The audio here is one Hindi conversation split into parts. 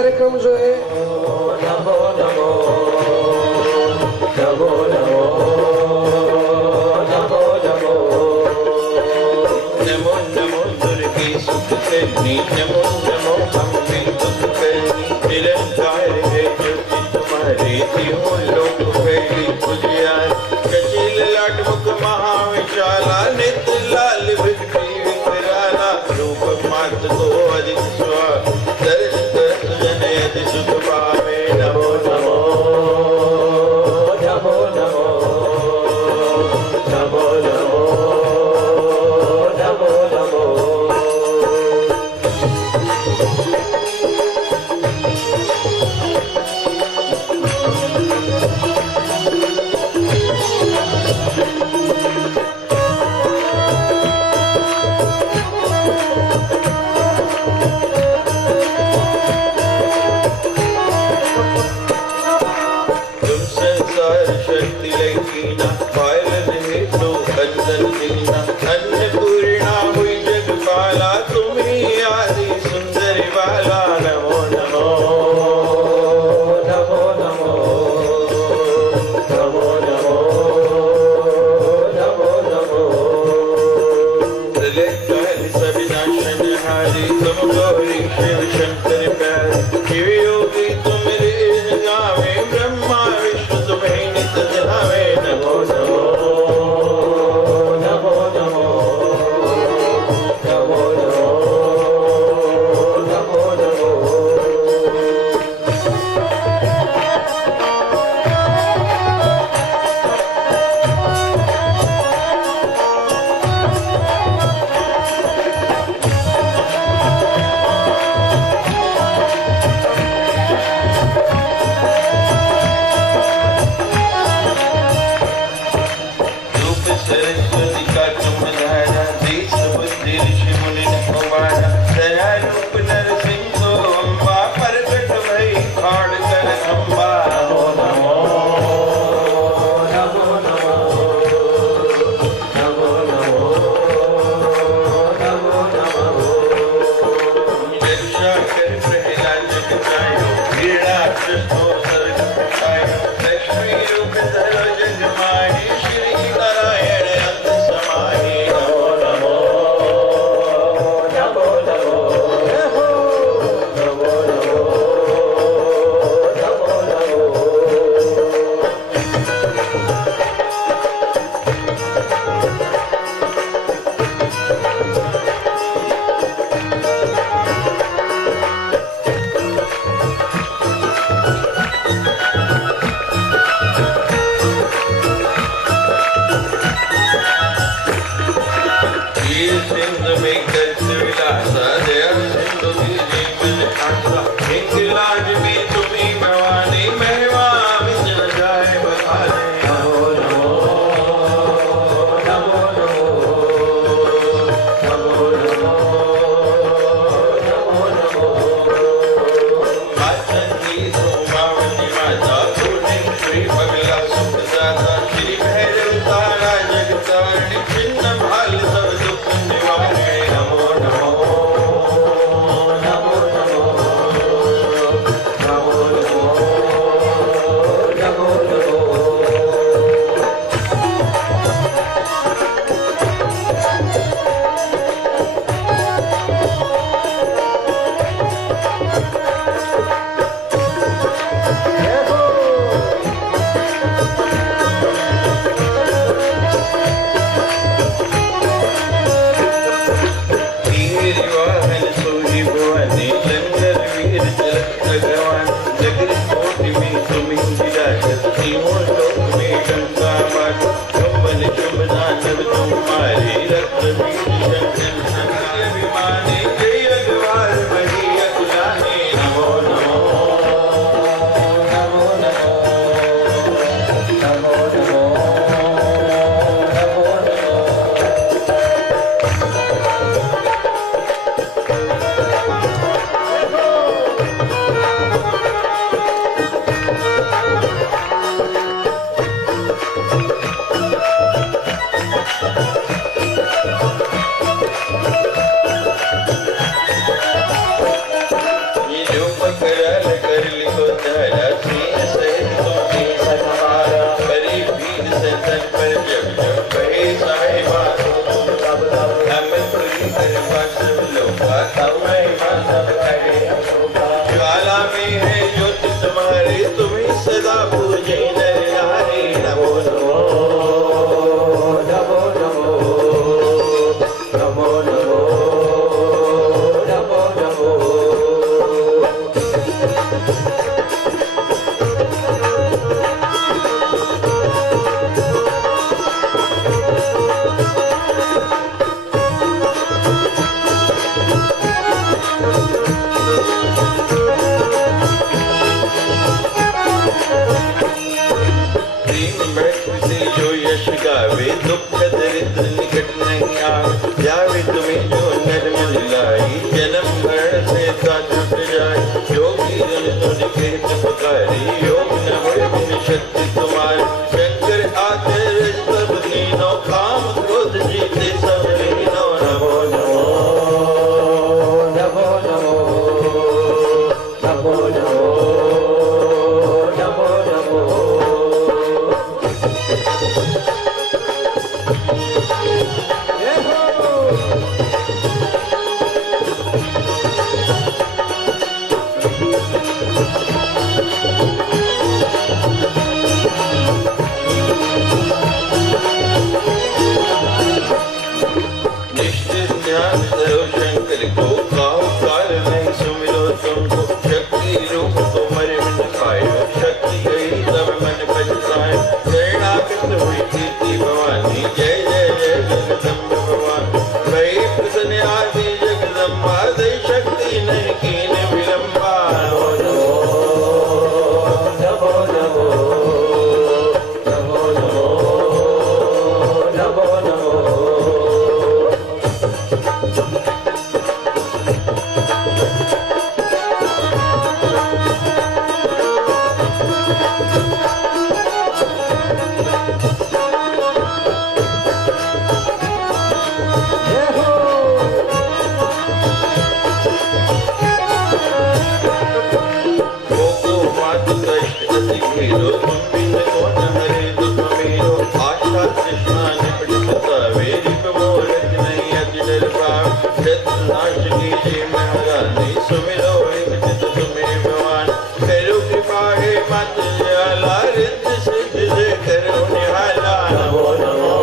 કાર્યક્રમ જોઈએ. નમો નમો નમો નમો નમો નમો નમો નમો દુર્ગે સુખ કરनी नमो नमो हमें दुख करनी निरंकार है ज्योति तुम्हारे तीनों लोक फैली उजियार कचिल लाट मुख महाविशाला नेत्र लाल भक्ति विकराला रूप मात को अधिक स्वा दर्श दर्श जन यदि सुख पावे नमो नमो नमो नमो नमो नमो नमो नमो तुम संसार शक्ति लकीना पायल हेतु अंदर दीना अन्नपूर्णा हुई जगपाला तुम ही आदि सुंदरी बाला नमो नमो नमो नमो नमो नमो नमो नमो प्रलयकाल सविनाशनहारी तुम गौरी शिव शंकर प्यारे शिव योगी तुम रे गावे ब्रह्मा विष्णु तुम्हें नित ध्यावे नमो नमो नमो नमो नमो नमो नमो नमो रूप सरस्वती का तुम धारा देश बुद्धि ऋषि मुनि कुमारा दया रूप नरसिंह को अम्बा प्रकट भई खाड़ कर खम्बा नमो नमो नमो नमो नमो नमो नमो रक्षा कर प्रहलाद जगतायो क्रीड़ाक्षो सर्ग प्रकायो लक्ष्मी रूप धरो जग माही श्री नारायण अंत समाहि नमो नमो नमो नमो नमो नमो नमो नमो ये सिंधु में कल्स विलासा दया सिंधु की जीवन आशा हिंगलाज में तुम्ही भवानी महिमा विजय जाए बहाने नमो नमो नमो नमो नमो नमो नमो माता की सोमावती माता पूर्णिम श्री पगला सुखदाता श्री भैरव तारा जगतारिणी छिन्न भाल सब दुख निवारे नमो नमो नमो नमो नमो नमो नमो वीर वाहन सोई भवानी लंगर वीर जलत भगवान जगत कोटि में तुम्ही विराजत तीनों लोक में गंगा मात चुंबन शुभ दानव तुम्हारे रक्त बीज शंकर संग अभिमानी जय अगवार मही अकुलानी नमो नमो नमो नमो नमो नमो नमो नमो जावे दुख दरिद्र निकट नहीं आवे जावे तुम्हें जो नर मिल लाई जन्म मरण से ता छुट जाए योगी जन तुझ खेत पुकारी योग न होए बिन शक्ति तुम्हारी शंकर आते रज सब लीनो काम क्रोध जीते सब लीनो नमो नमो नमो नमो नमो नमो नमो नमो निश्चित ध्यान करो शंकर को काहू काल नहीं सुमिरो तुमको शक्ति रूप तुम्हारे मन पायो शक्ति गई तब मन पछताए शरणागत हुई कीर्ति भवानी जय जय जय जगदम्ब भवानी भई प्रसन्न आदि जगदम्बा दई शक्ति नहीं कीन विलंबा नमो नमो नमो नमो नमो नमो नमो को मात कष्ट अति भीरो तुम बिन कौन हरे दुख मेरो आशा तृष्णा निपट सतावे रिप मोरत नहीं अति डर पावे शत्रु नाश कीजिए महारानी सुमिरो एक चित तुम्हें भगवान करो कृपा हे मात दयाला रिद्ध सिद्ध दे करो निहाला नमो नमो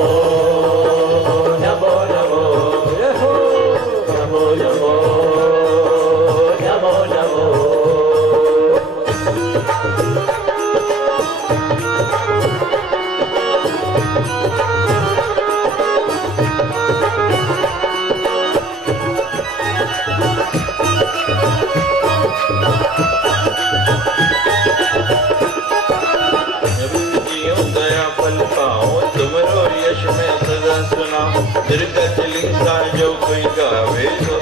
नमो नमो नमो नमो नमो नमो जियो दया फल पाओ तुमरो यश में सदा सुनाओ दुर्गत लीसा जो कोई गावे सो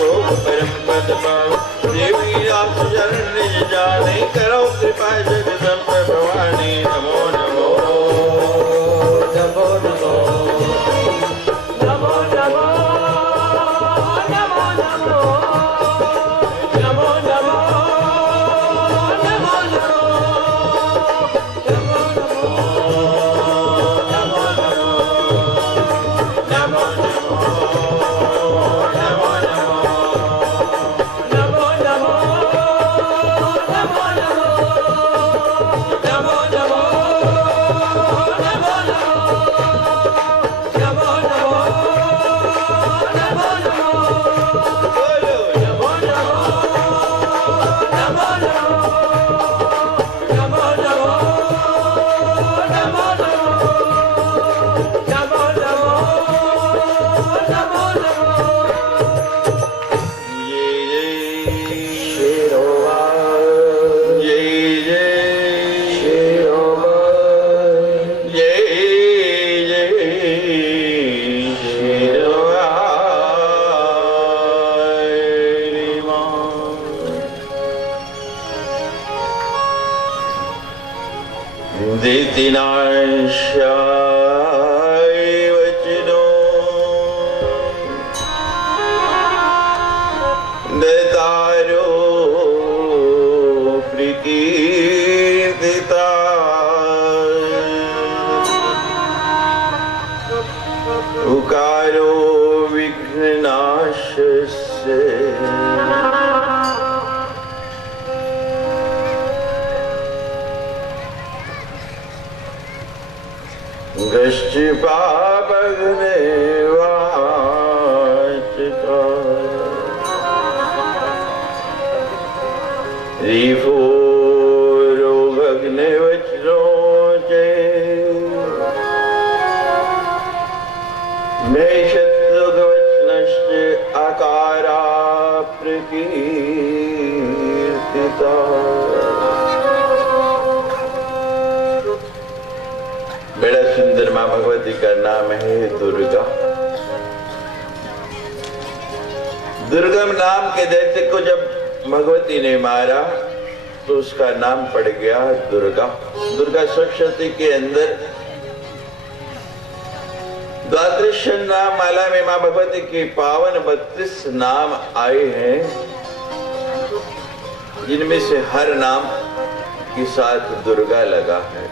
भोग परम पद पावे देवी रास चरण निज जाने करो कृपा जगदम्ब भवानी नमो नमो नमो नमो नमो नमो नमो नमो नमो नमो दिनाशाय वचनो दतारो प्रकीर्तिता उकारो विघ्ननाशस्य गश्च पापग्ने वाचिता रिफो रोगग्ने वज्रोचे नैषत्रुगवच्नश्च आकारा प्रकीर्तिता बड़ा अंदर मां भगवती का नाम है दुर्गा। दुर्गम नाम के दैत्य को जब भगवती ने मारा तो उसका नाम पड़ गया दुर्गा। दुर्गा सप्तशती के अंदर द्वादश नाम माला में मां भगवती के पावन 32 नाम आए हैं, जिनमें से हर नाम के साथ दुर्गा लगा है।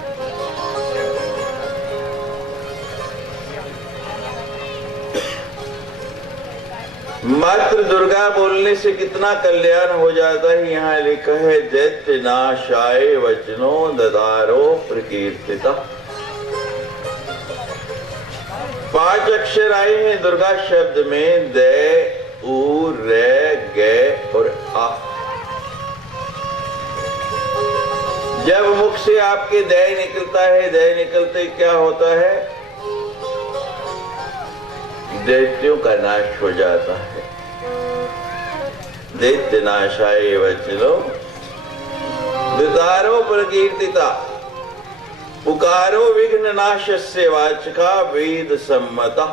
मात्र दुर्गा बोलने से कितना कल्याण हो जाता है, यहाँ लिखा है दैत्य नाशाय वचनो ददारो प्रकीर्तिता। 5 अक्षर आए हैं दुर्गा शब्द में, दै, उ, रे, गे और आ। जब मुख से आपके दै निकलता है, दै निकलते क्या होता है? दैत्यों का नाश हो जाता है। दैत्य नाशाय वचनो ददारो प्रकीर्तिता, पुकारो विघ्न नाशस्य वाचका वेद सम्मता।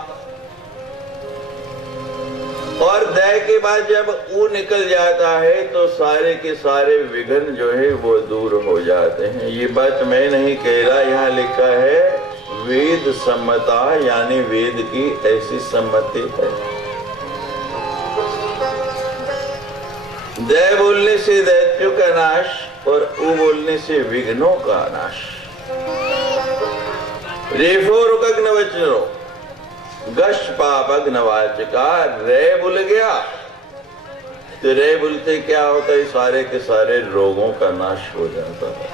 और दय के बाद जब ऊ निकल जाता है तो सारे के सारे विघ्न जो है वो दूर हो जाते हैं। ये बात मैं नहीं कह रहा, यहाँ लिखा है वेद सम्मता, यानी वेद की ऐसी सम्मति है। दय बोलने से दैत्यों का नाश और ऊ बोलने से विघ्नों का नाश। रेफो रुकग्न वचनो गश पापग्न वाचका, रे बुल गया तो रे बुलते क्या होता है? सारे के सारे रोगों का नाश हो जाता है।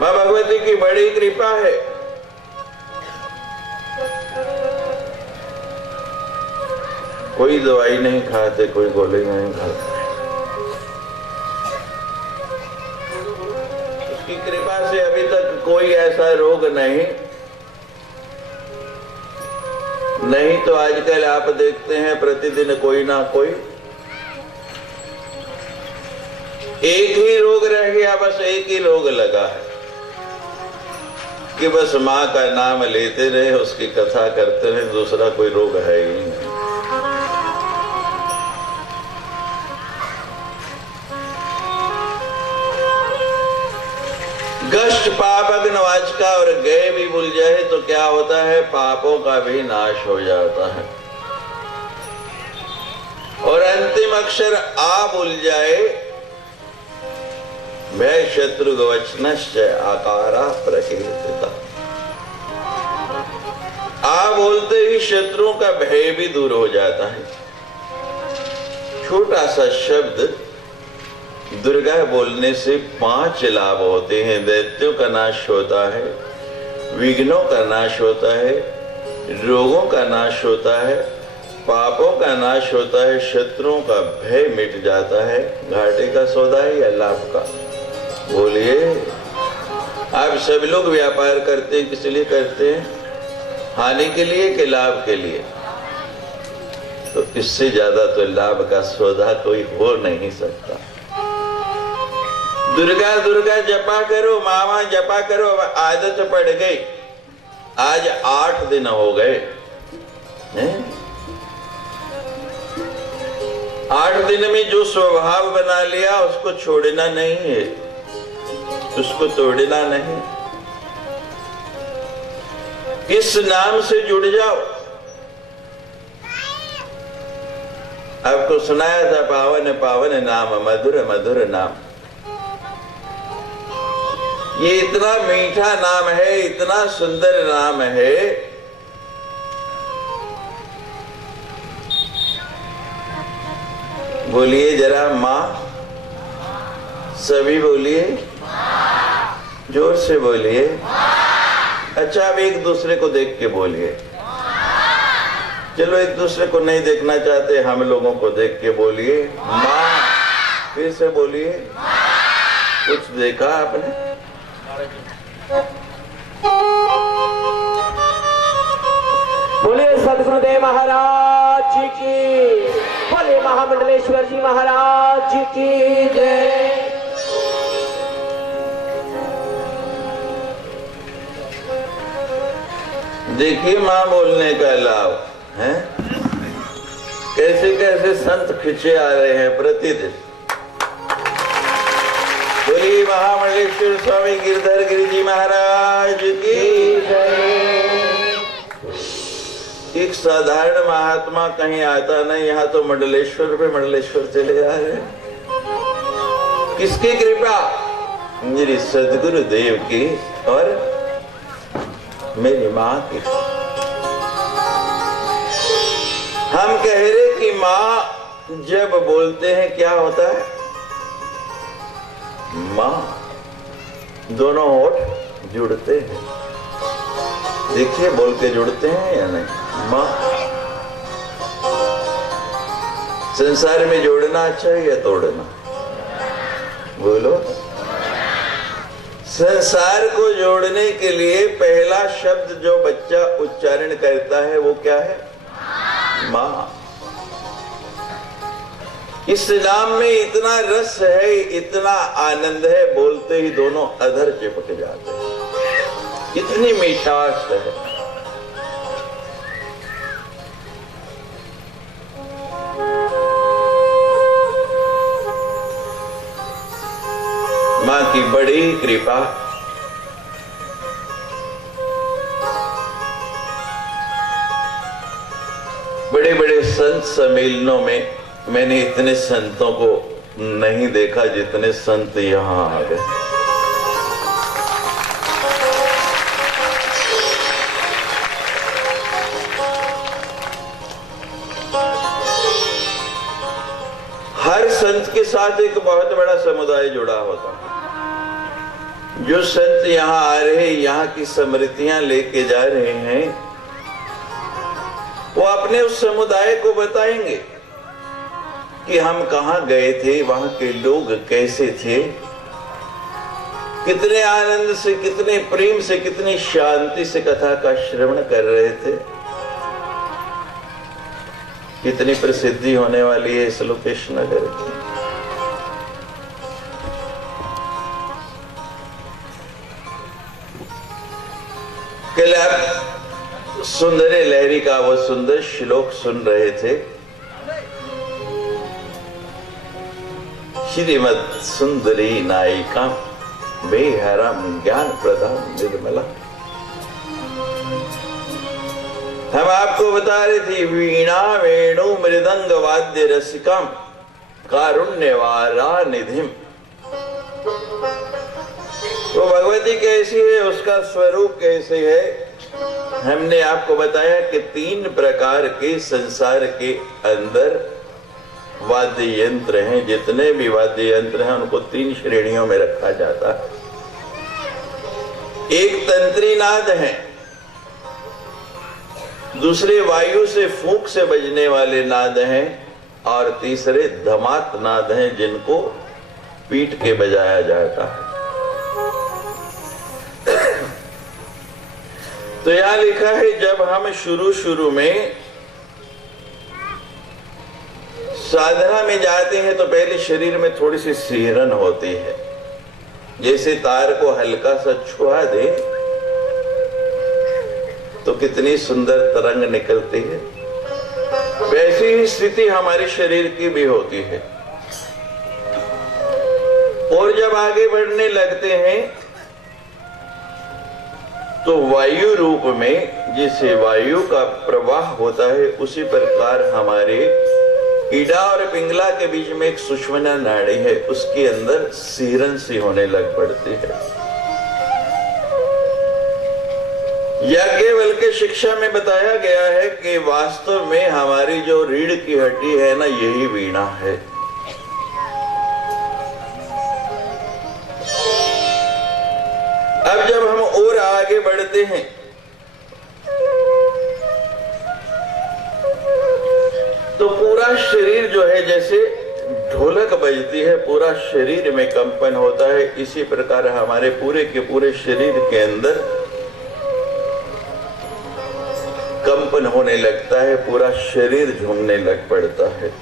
मां भगवती की बड़ी कृपा है। कोई दवाई नहीं खाते, कोई गोली नहीं खाते। उसकी कृपा से अभी तक कोई ऐसा रोग नहीं तो आजकल आप देखते हैं प्रतिदिन कोई ना कोई एक ही रोग रह गया, बस एक ही रोग लगा है कि बस माँ का नाम लेते रहे, उसकी कथा करते रहे, दूसरा कोई रोग है ही नहीं। गष्ट पापग्न वाचका, और गए भी भूल जाए तो क्या होता है? पापों का भी नाश हो जाता है। और अंतिम अक्षर आ भूल जाए, भय शत्रु गवचनश्च आकारा प्रकीर्तिता। आ बोलते ही शत्रुओं का भय भी दूर हो जाता है। छोटा सा शब्द दुर्गा बोलने से 5 लाभ होते हैं। दैत्यों का नाश होता है, विघ्नों का नाश होता है, रोगों का नाश होता है, पापों का नाश होता है, शत्रुओं का भय मिट जाता है। घाटे का सौदा है या लाभ का? बोलिए। आप सब लोग व्यापार करते हैं, किस लिए करते हैं? हानि के लिए कि लाभ के लिए? तो इससे ज्यादा तो लाभ का सौदा कोई हो नहीं सकता। दुर्गा दुर्गा जपा करो, मामा जपा करो, आदत पड़ गई। आज 8 दिन हो गए, 8 दिन में जो स्वभाव बना लिया उसको छोड़ना नहीं है, उसको तोड़ना नहीं। इस नाम से जुड़ जाओ। आपको सुनाया था पावन पावन नाम, मधुर मधुर नाम। ये इतना मीठा नाम है, इतना सुंदर नाम है, बोलिए जरा माँ, सभी बोलिए, जोर से बोलिए। अच्छा, अब एक दूसरे को देख के बोलिए। चलो, एक दूसरे को नहीं देखना चाहते, हम लोगों को देख के बोलिए माँ। फिर से बोलिए। कुछ देखा आपने? बोलिए सदगुरुदेव महाराज की, बोलिए महामंडलेश्वर जी महाराज की जय। देखिए माँ बोलने का लाभ है, कैसे कैसे संत खिंचे आ रहे हैं प्रतिदिन। बोलिए महामंडलेश्वर स्वामी गिरधर गिरिजी महाराज की जय। एक साधारण महात्मा कहीं आता नहीं, यहाँ तो मंडलेश्वर पे मंडलेश्वर चले आ रहे हैं। किसकी कृपा? मेरी सदगुरु देव की और मेरी माँ की। हम कह रहे कि माँ जब बोलते हैं क्या होता है? माँ दोनों होठ जुड़ते हैं। देखिए बोल के जुड़ते हैं या नहीं? माँ संसार में जोड़ना अच्छा है या तोड़ना? बोलो। संसार को जोड़ने के लिए पहला शब्द जो बच्चा उच्चारण करता है वो क्या है? माँ। इस नाम में इतना रस है, इतना आनंद है, बोलते ही दोनों अधर चिपक जाते हैं। इतनी मिठास है। माँ की बड़ी कृपा। बड़े बड़े संत सम्मेलनों में मैंने इतने संतों को नहीं देखा जितने संत यहां आ गए। हर संत के साथ एक बहुत बड़ा समुदाय जुड़ा होता है। जो संत यहां आ रहे हैं, यहां की स्मृतियां लेके जा रहे हैं, वो अपने उस समुदाय को बताएंगे कि हम कहां गए थे, वहां के लोग कैसे थे, कितने आनंद से, कितने प्रेम से, कितनी शांति से कथा का श्रवण कर रहे थे। कितनी प्रसिद्धि होने वाली है इस लोकेश नगर की। कल आप सुंदर लहरी का वो सुंदर श्लोक सुन रहे थे। श्रीमद सुंदरी नायिका बेहरम ज्ञान प्रदान निर्मला। हम आपको बता रहे थे वीणा वेणु मृदंग वाद्य रसिकम कारुण्यवारा निधिम। तो भगवती कैसी है, उसका स्वरूप कैसे है, हमने आपको बताया कि 3 प्रकार के संसार के अंदर वाद्य यंत्र हैं। जितने भी वाद्य यंत्र हैं उनको 3 श्रेणियों में रखा जाता है। एक तंत्री नाद है, दूसरे वायु से फूंक से बजने वाले नाद हैं, और तीसरे धमात नाद हैं जिनको पीट के बजाया जाता है। तो यहां लिखा है जब हम शुरू में साधना में जाते हैं तो पहले शरीर में थोड़ी सी सिहरन होती है। जैसे तार को हल्का सा छुआ दे तो कितनी सुंदर तरंग निकलती है, वैसी ही स्थिति हमारे शरीर की भी होती है। और जब आगे बढ़ने लगते हैं तो वायु रूप में जैसे वायु का प्रवाह होता है, उसी प्रकार हमारे ईडा और पिंगला के बीच में एक सुषुम्ना नाड़ी है, उसके अंदर सिहरन सी होने लग पड़ती है। याज्ञवल्क्य के शिक्षा में बताया गया है कि वास्तव में हमारी जो रीढ़ की हड्डी है ना, यही वीणा है। अब जब हम और आगे बढ़ते हैं तो पूरा शरीर जो है जैसे ढोलक बजती है, पूरा शरीर में कंपन होता है। इसी प्रकार हमारे पूरे के पूरे शरीर के अंदर कंपन होने लगता है, पूरा शरीर झूमने लग पड़ता है।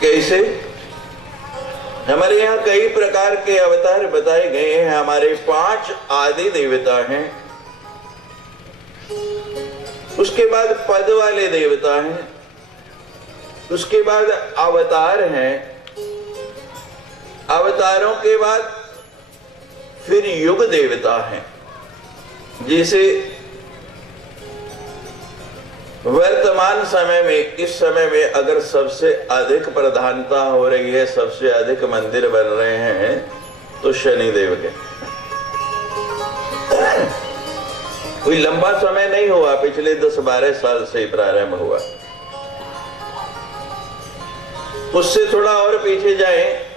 कैसे? हमारे यहाँ कई प्रकार के अवतार बताए गए हैं। हमारे 5 आदि देवता हैं, उसके बाद पद वाले देवता हैं, उसके बाद अवतार हैं, अवतारों के बाद फिर युग देवता हैं। जैसे वर्तमान समय में, इस समय में अगर सबसे अधिक प्रधानता हो रही है, सबसे अधिक मंदिर बन रहे हैं तो शनिदेव के। कोई लंबा समय नहीं हुआ, पिछले 10-12 साल से ही प्रारंभ हुआ। उससे थोड़ा और पीछे जाएं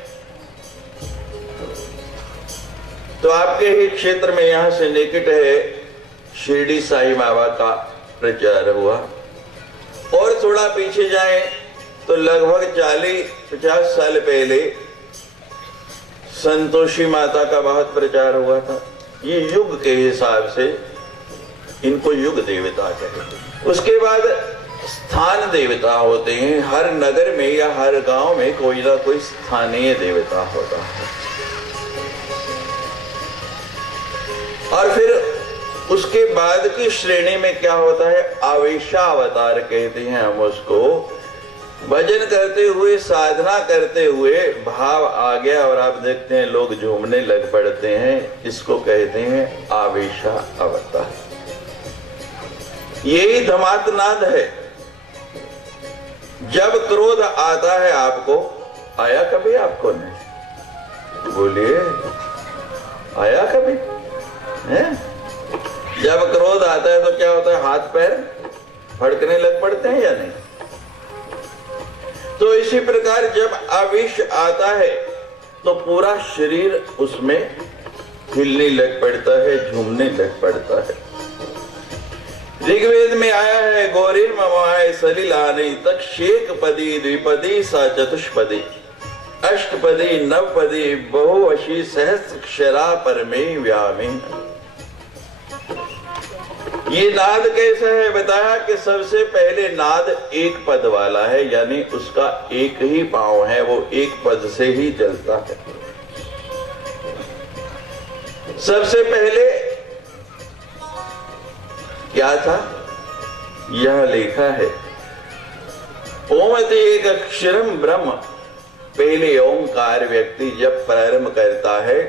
तो आपके ही क्षेत्र में यहां से निकट है शिरडी साईं बाबा का प्रचार हुआ। और थोड़ा पीछे जाएं तो लगभग 40-50 साल पहले संतोषी माता का बहुत प्रचार हुआ था। ये युग के हिसाब से इनको युग देवता कहते हैं। उसके बाद स्थान देवता होते हैं। हर नगर में या हर गांव में कोई ना कोई स्थानीय देवता होता है। और फिर उसके बाद की श्रेणी में क्या होता है, आवेशावतार कहते हैं हम उसको। भजन करते हुए, साधना करते हुए भाव आ गया और आप देखते हैं लोग झूमने लग पड़ते हैं, इसको कहते हैं आवेशा अवतार। यही धमातनाद है। जब क्रोध आता है आपको, आया कभी आपको नहीं? बोलिए, आया कभी है? जब क्रोध आता है तो क्या होता है, हाथ पैर फड़कने लग पड़ते हैं या नहीं? तो इसी प्रकार जब आवेश आता है तो पूरा शरीर उसमें हिलने लग पड़ता है, झूमने लग पड़ता है। ऋग्वेद में आया है, गौरीर ममाय सलिलानि तक शेकपदी द्विपदी सा चतुष्पदी अष्टपदी नवपदी बहुवशी सहस्रक्षरा परमे व्यामी। ये नाद कैसा है बताया कि सबसे पहले नाद एक पद वाला है, यानी उसका एक ही पांव है, वो एक पद से ही चलता है। सबसे पहले क्या था, यह लिखा है ओमति एक अक्षरम ब्रह्म। पहले ओंकार व्यक्ति जब प्रारंभ करता है,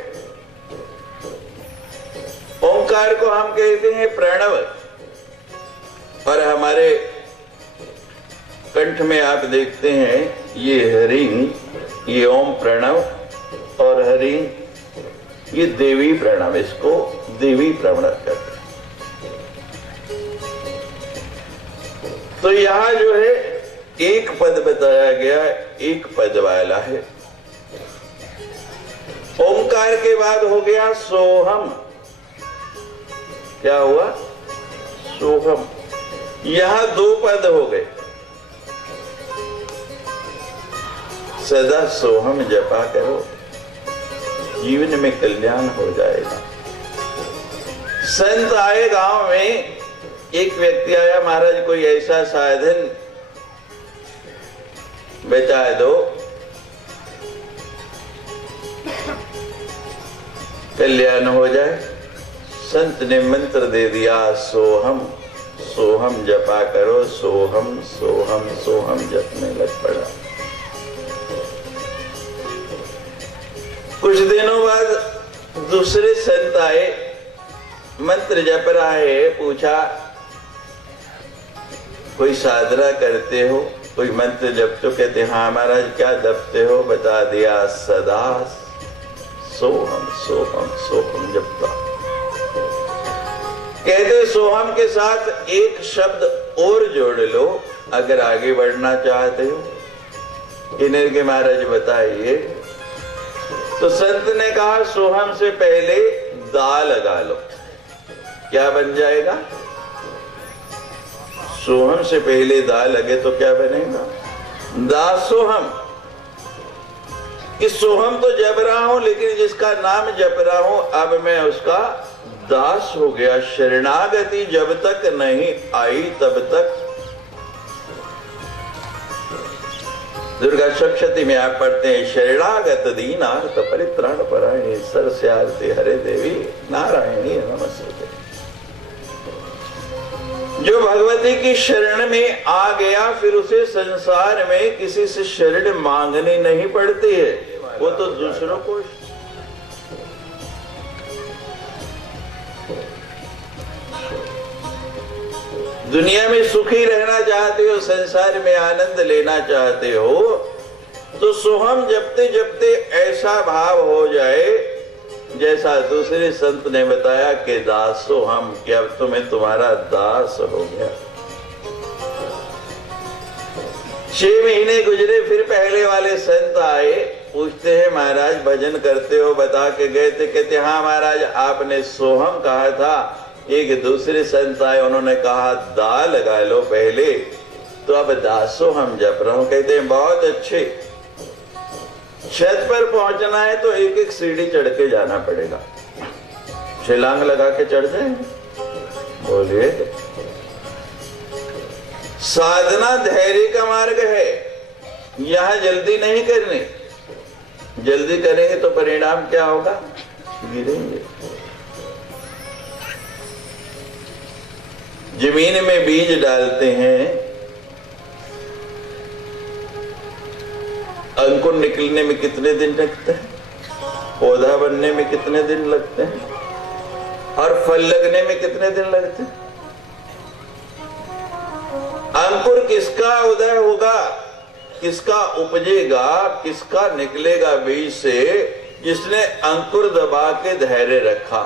ओंकार को हम कहते हैं प्रणव। और हमारे कंठ में आप देखते हैं ये हरिंग, ये ओम प्रणव, और हरिंग ये देवी प्रणव, इसको देवी प्रणव कहते हैं। तो यहां जो है एक पद बताया गया, एक पद वाला है। ओंकार के बाद हो गया सोहम। क्या हुआ, सोहम। यहां 2 पद हो गए। सदा सोहम जपा करो, जीवन में कल्याण हो जाएगा। संत आए गांव में, एक व्यक्ति आया, महाराज कोई ऐसा साधन बता दो कल्याण हो जाए। संत ने मंत्र दे दिया, सोहम सोहम जपा करो। सोहम सोहम सोहम जपने लग पड़ा। कुछ दिनों बाद दूसरे संत आए, मंत्र जप रहा है, पूछा कोई साधना करते हो, कोई मंत्र जपते हो? कहते हाँ महाराज, क्या जपते हो? बता दिया, सदा सोहम सोहम सोहम जपता। कहते सोहम के साथ एक शब्द और जोड़ लो अगर आगे बढ़ना चाहते हो। किन्नर के महाराज बताइए। तो संत ने कहा सोहम से पहले दा लगा लो। क्या बन जाएगा? सोहम से पहले दा लगे तो क्या बनेगा? दासोहम। कि सोहम तो जप रहा हूं, लेकिन जिसका नाम जप रहा हूं अब मैं उसका दास हो गया। शरणागति जब तक नहीं आई तब तक दुर्गा सप्तशती में आप पढ़ते हैं, शरणागत दीनार्थ परित्राण परायणे सरस्यार्थे हरे देवी नारायणी नमस्ते। जो भगवती की शरण में आ गया फिर उसे संसार में किसी से शरण मांगनी नहीं पड़ती है, वो तो दूसरों को। दुनिया में सुखी रहना चाहते हो, संसार में आनंद लेना चाहते हो, तो सोहम जपते जपते ऐसा भाव हो जाए जैसा दूसरे संत ने बताया कि दासो हम, क्या तुम्हें तुम्हारा दास हो गया। 6 महीने गुजरे, फिर पहले वाले संत आए, पूछते हैं महाराज भजन करते हो, बता के गए थे। कहते हाँ महाराज आपने सोहम कहा था। एक दूसरे संत आए, उन्होंने कहा दा लगा लो पहले, तो अब दासो हम जप रहा हूं। कहते हैं बहुत अच्छे। छत पर पहुंचना है तो एक एक सीढ़ी चढ़ के जाना पड़ेगा, छलांग लगा के चढ़ जाएंगे। बोलिए, साधना धैर्य का मार्ग है, यहां जल्दी नहीं करनी। जल्दी करेंगे तो परिणाम क्या होगा? गिरेंगे। जमीन में बीज डालते हैं, अंकुर निकलने में कितने दिन लगते हैं, पौधा बनने में कितने दिन लगते हैं, और फल लगने में कितने दिन लगते हैं। अंकुर किसका उदय होगा, किसका उपजेगा, किसका निकलेगा बीज से? जिसने अंकुर दबा के धैर्य रखा।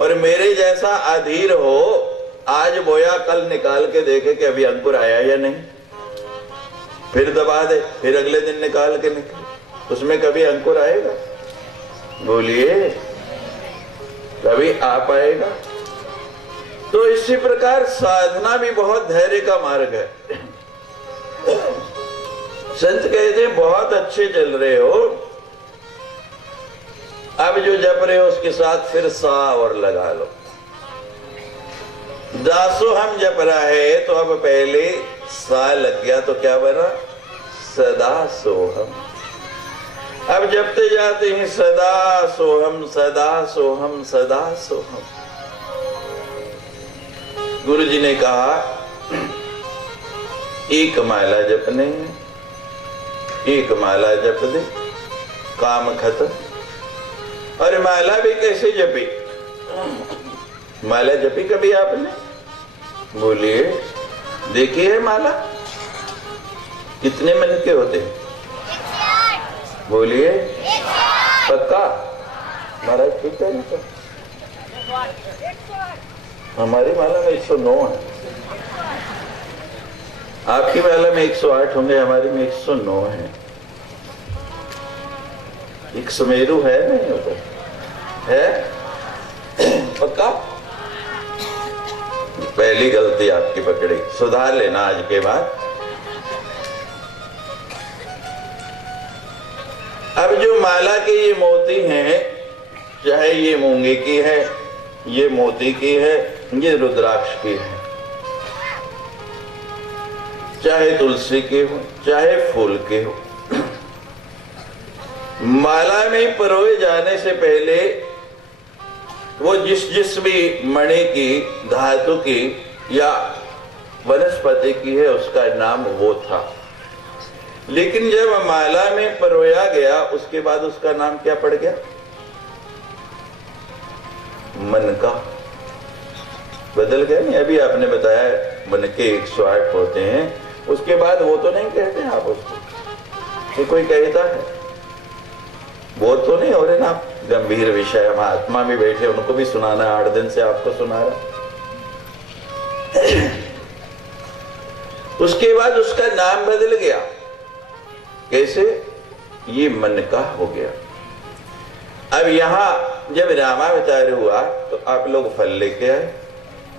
और मेरे जैसा अधीर हो, आज बोया कल निकाल के देखे कि अभी अंकुर आया या नहीं, फिर दबा दे, फिर अगले दिन निकाल के निकले, उसमें कभी अंकुर आएगा? बोलिए, कभी आ पाएगा? तो इसी प्रकार साधना भी बहुत धैर्य का मार्ग है। संत कहते बहुत अच्छे चल रहे हो, अब जो जप रहे हो उसके साथ फिर सा और लगा लो। दासो हम जप रहा है तो अब पहले सा लग गया तो क्या बना? सदा सोहम। अब जपते जाते हैं सदा सोहम सदा सोहम सदा सोहम। गुरु जी ने कहा एक माला जपने, एक माला जप दे, काम खत्म। और माला भी कैसे जपी? माला जपी कभी आपने? बोलिए, देखी है माला? कितने मन के होते हैं? बोलिए, पक्का? महाराज ठीक है ना? हमारी माला में 109 है, आपकी माला में 108 होंगे, हमारी में 109 है। एक सुमेरु है नहीं उधर है? पक्का? पहली गलती आपकी पकड़ी, सुधार लेना आज के बाद। अब जो माला के ये मोती हैं, चाहे ये मूंगे की है, ये मोती की है, ये रुद्राक्ष की है, चाहे तुलसी के हो, चाहे फूल के हो, माला में परोए जाने से पहले वो जिस भी मणि की, धातु की या वनस्पति की है उसका नाम वो था। लेकिन जब माला में परोया गया उसके बाद उसका नाम क्या पड़ गया? मन का बदल गया। नहीं, अभी आपने बताया मन के 108 होते हैं, उसके बाद वो तो नहीं कहते आप उसको, कि कोई कहता है वो तो नहीं हो रहे ना। गंभीर विषय, हम आत्मा में बैठे, उनको भी सुनाना, 8 दिन से आपको सुना रहा। उसके बाद उसका नाम बदल गया। कैसे? ये मन का हो गया। अब यहां जब रामावतार हुआ तो आप लोग फल लेके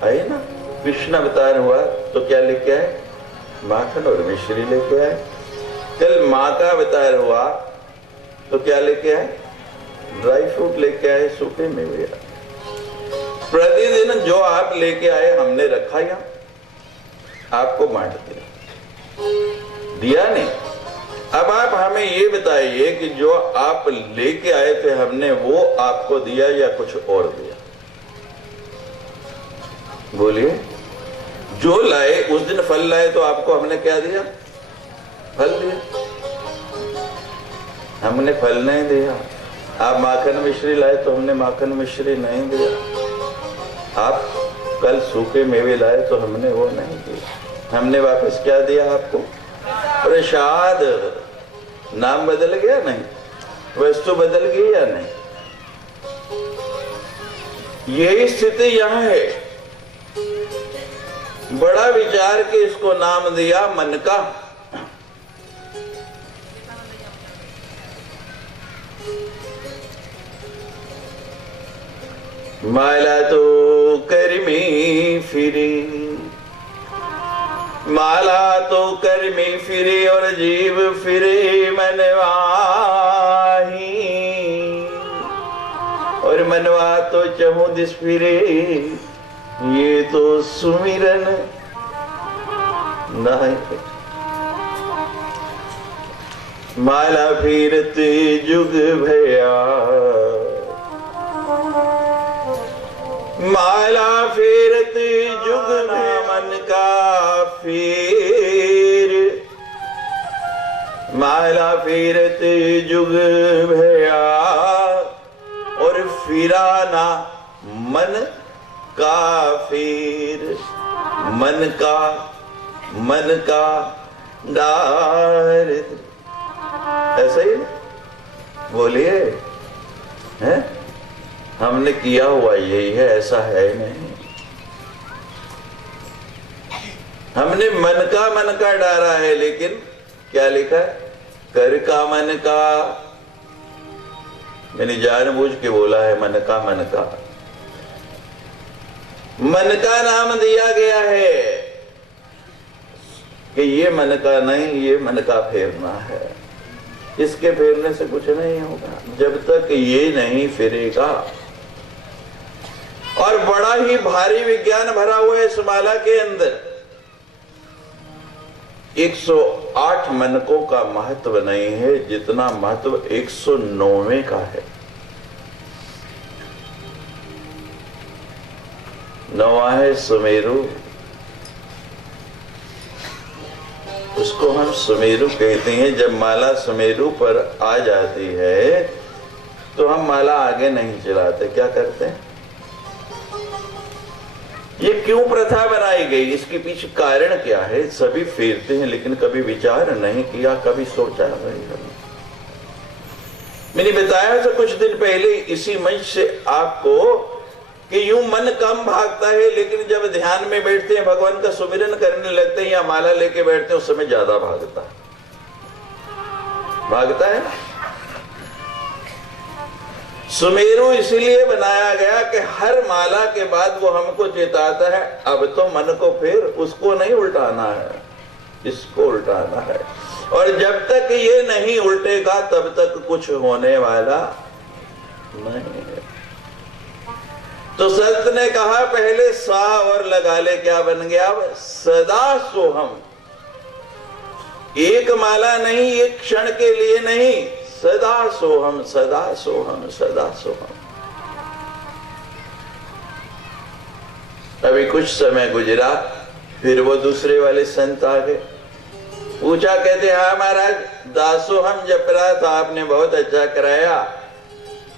आए ना। कृष्ण अवतार हुआ तो क्या लेके आए? माखन और मिश्री लेके आए। कल माँ का अवतार हुआ तो क्या लेके आए? ड्राई फ्रूट लेके आए, सूखे मेवे। प्रतिदिन जो आप लेके आए हमने रखा यहाँ, आपको बांट दिया। दिया नहीं, अब आप हमें ये बताइए कि जो आप लेके आए थे हमने वो आपको दिया या कुछ और दिया? बोलिए। जो लाए उस दिन फल लाए तो आपको हमने क्या दिया? फल दिया। हमने फल नहीं दिया। आप माखन मिश्री लाए तो हमने माखन मिश्री नहीं दिया। आप कल सूखे मेवे लाए तो हमने वो नहीं दिया। हमने वापस क्या दिया आपको? प्रसाद। नाम बदल गया नहीं? वस्तु बदल गई या नहीं? यही स्थिति यहां है। बड़ा विचार के इसको नाम दिया मन का। माला तो करमी फिरी, माला तो करमी फिरे और जीव फिरे मनवाही, और मनवा तो चहु दिस फिरे, ये तो सुमिरन नहीं। माला फिरते जुग भया, माला फेरते जुग में मन का फेर, माला फेरते जुग भया और फिराना मन का फेर। मन का डार। ऐसा ही बोलिए, हैं? हमने किया हुआ यही है, ऐसा है नहीं। हमने मन का डारा है, लेकिन क्या लिखा है? कर का मन का। मैंने जानबूझ के बोला है मन का। मन का नाम दिया गया है कि ये मन का नहीं, ये मन का फेरना है। इसके फेरने से कुछ नहीं होगा जब तक ये नहीं फिरेगा। और बड़ा ही भारी विज्ञान भरा हुआ है इस माला के अंदर। 108 मनकों का महत्व नहीं है जितना महत्व 109वें का है। 9वां है सुमेरु। उसको हम सुमेरु कहते हैं। जब माला सुमेरु पर आ जाती है तो हम माला आगे नहीं चलाते, क्या करते हैं? ये क्यों प्रथा बनाई गई? इसके पीछे कारण क्या है? सभी फेरते हैं लेकिन कभी विचार नहीं किया, कभी सोचा नहीं। मैंने बताया था कुछ दिन पहले इसी मंच से आपको कि यूं मन कम भागता है, लेकिन जब ध्यान में बैठते हैं, भगवान का सुमिरन करने लगते हैं या माला लेके बैठते हैं, उस समय ज्यादा भागता है। सुमेरु इसलिए बनाया गया कि हर माला के बाद वो हमको चेताता है, अब तो मन को फिर उसको नहीं उल्टाना है, इसको उल्टाना है। और जब तक ये नहीं उल्टेगा तब तक कुछ होने वाला नहीं है। तो संत ने कहा पहले सा और लगा ले, क्या बन गया? सदा सोहम। एक माला नहीं, एक क्षण के लिए नहीं, सदा सोहम, सदा सोहम, सदा सोहम। अभी कुछ समय गुजरा, फिर वो दूसरे वाले संत आ गए। पूछा, कहते हाँ महाराज, दासोहम जप रहा था, आपने बहुत अच्छा कराया।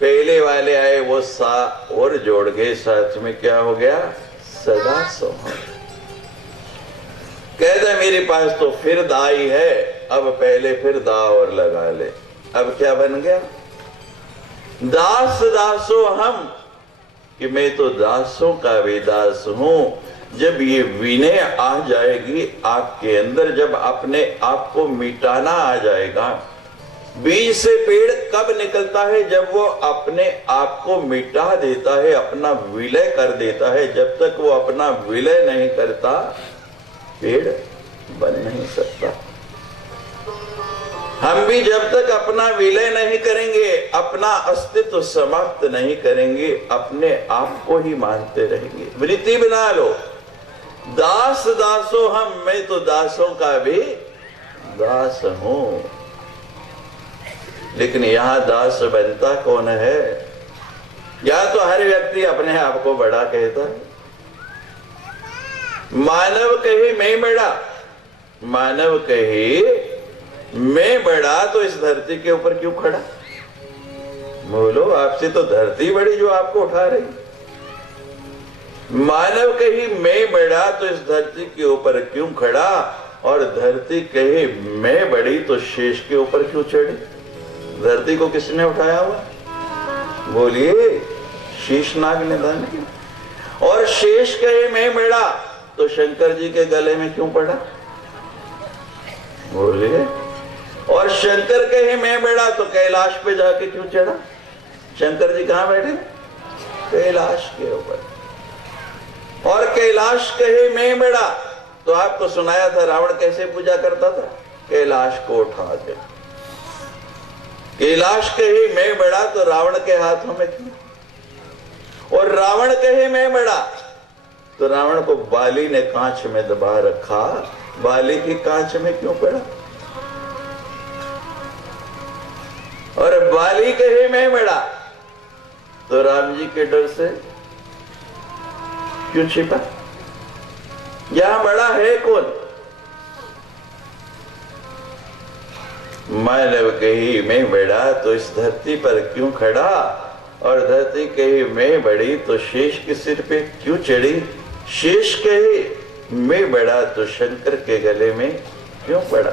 पहले वाले आए, वो सा और जोड़ गए, साथ में क्या हो गया? सदा सोहम। कहते मेरे पास तो फिर दाई है, अब पहले फिर दा और लगा ले। अब क्या बन गया? दास दासो हम, कि मैं तो दासों का भी दास हूं। जब ये विनय आ जाएगी आपके अंदर, जब अपने आप को मिटाना आ जाएगा। बीज से पेड़ कब निकलता है? जब वो अपने आप को मिटा देता है, अपना विलय कर देता है। जब तक वो अपना विलय नहीं करता, पेड़ बन नहीं सकता। हम भी जब तक अपना विलय नहीं करेंगे, अपना अस्तित्व समाप्त नहीं करेंगे, अपने आप को ही मानते रहेंगे। वृत्ति बना लो, दास दासो हम, मैं तो दासों का भी दास हूं। लेकिन यहाँ दास बनता कौन है? या तो हर व्यक्ति अपने आप को बड़ा कहता है। मानव कहे मैं बड़ा, मानव कहे मैं बड़ा, तो इस धरती के ऊपर क्यों खड़ा? बोलो, आपसे तो धरती बड़ी जो आपको उठा रही। मानव कही मैं बड़ा, तो इस धरती के ऊपर क्यों खड़ा? और धरती कहे मैं बड़ी, तो शेष के ऊपर क्यों चढ़ी? धरती को किसने उठाया हुआ? बोलिए, शेषनाग ने दान किया। और शेष कहे मैं बड़ा, तो शंकर जी के गले में क्यों पड़ा? बोलिए। और शंकर कहे मैं बड़ा, तो कैलाश पे जाके क्यों चढ़ा? शंकर जी कहां बैठे? कैलाश के ऊपर। और कैलाश कहे मैं बड़ा, तो आपको सुनाया था रावण कैसे पूजा करता था? कैलाश को उठा के। कैलाश कहे मैं बड़ा, तो रावण के हाथों में क्यों? और रावण कहे मैं बड़ा, तो रावण को बाली ने कांच में दबा रखा। बाली की कांच में क्यों पड़ा? और बाली कहे मैं बड़ा, तो राम जी के डर से क्यों छिपा? यहां बड़ा है कौन? मानव कही मैं बड़ा, तो इस धरती पर क्यों खड़ा? और धरती कही मैं बड़ी, तो शेष के सिर पे क्यों चढ़ी? शेष कहे मैं बड़ा, तो शंकर के गले में क्यों पड़ा?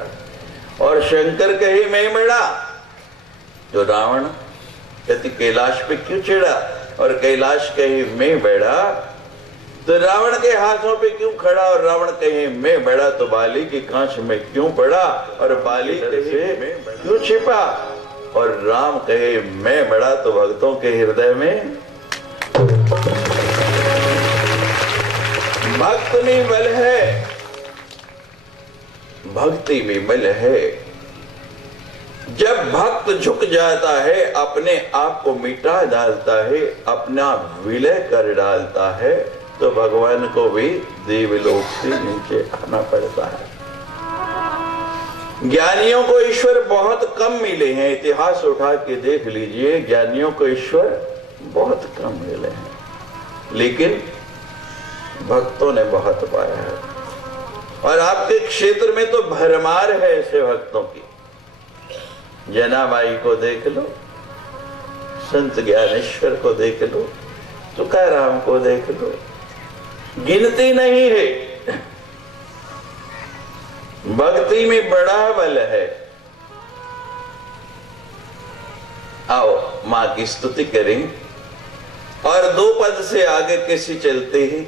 और शंकर कहे मैं बड़ा, तो रावण कहती कैलाश पे क्यों चढ़ा? और कैलाश कहे मैं बड़ा, तो रावण के हाथों पे क्यों खड़ा? और रावण कहे मैं बड़ा, तो बाली की कांच में क्यों पड़ा? और बाली कहे क्यों छिपा? और राम कहे मैं बड़ा, तो भक्तों के हृदय में। भक्त में बल है, भक्ति में बल है। जब भक्त झुक जाता है, अपने आप को मिटा डालता है, अपना विलय कर डालता है, तो भगवान को भी देवलोक से नीचे आना पड़ता है। ज्ञानियों को ईश्वर बहुत कम मिले हैं। इतिहास उठा के देख लीजिए, ज्ञानियों को ईश्वर बहुत कम मिले हैं, लेकिन भक्तों ने बहुत पाया है। और आपके क्षेत्र में तो भरमार है ऐसे भक्तों की। जनाबाई को देख लो, संत ज्ञानेश्वर को देख लो, तुकाराम को देख लो, गिनती नहीं है। भक्ति में बड़ा बल है। आओ मां की स्तुति करें और दो पद से आगे कैसे चलते हैं।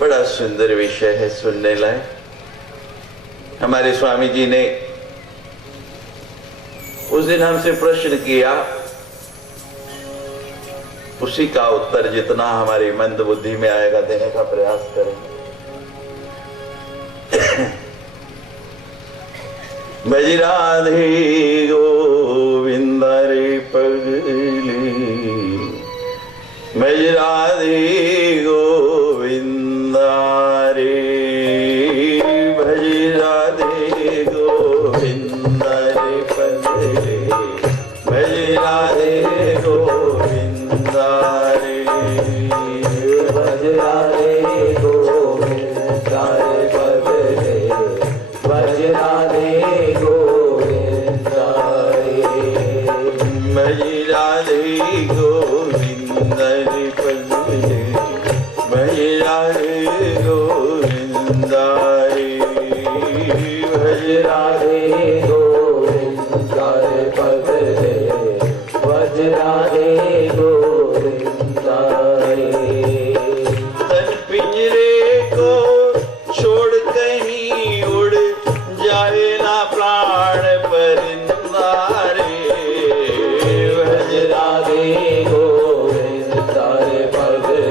बड़ा सुंदर विषय है, सुनने लायक। हमारे स्वामी जी ने उस दिन हमसे प्रश्न किया, उसी का उत्तर जितना हमारी मंद बुद्धि में आएगा देने का प्रयास करेंगे। भज राधे गोविंद रे पगली, भज राधे गोविंद रे, भज राधे गोविंद रे पगली, भज राधे गोविंद रे, भज राधे गोविंद रे पगली, भज राधे गोविंद रे, भज राधे गोविंद रे पगली, भज राधे गोविंद रे, भज राधे गोविंद रे पगली, भज राधे गोविंद रे। तन पिंजरे को छोड़ कहीं उड़ जाए ना प्राण परिंदा रे, भज राधे गोविंद रे पगली,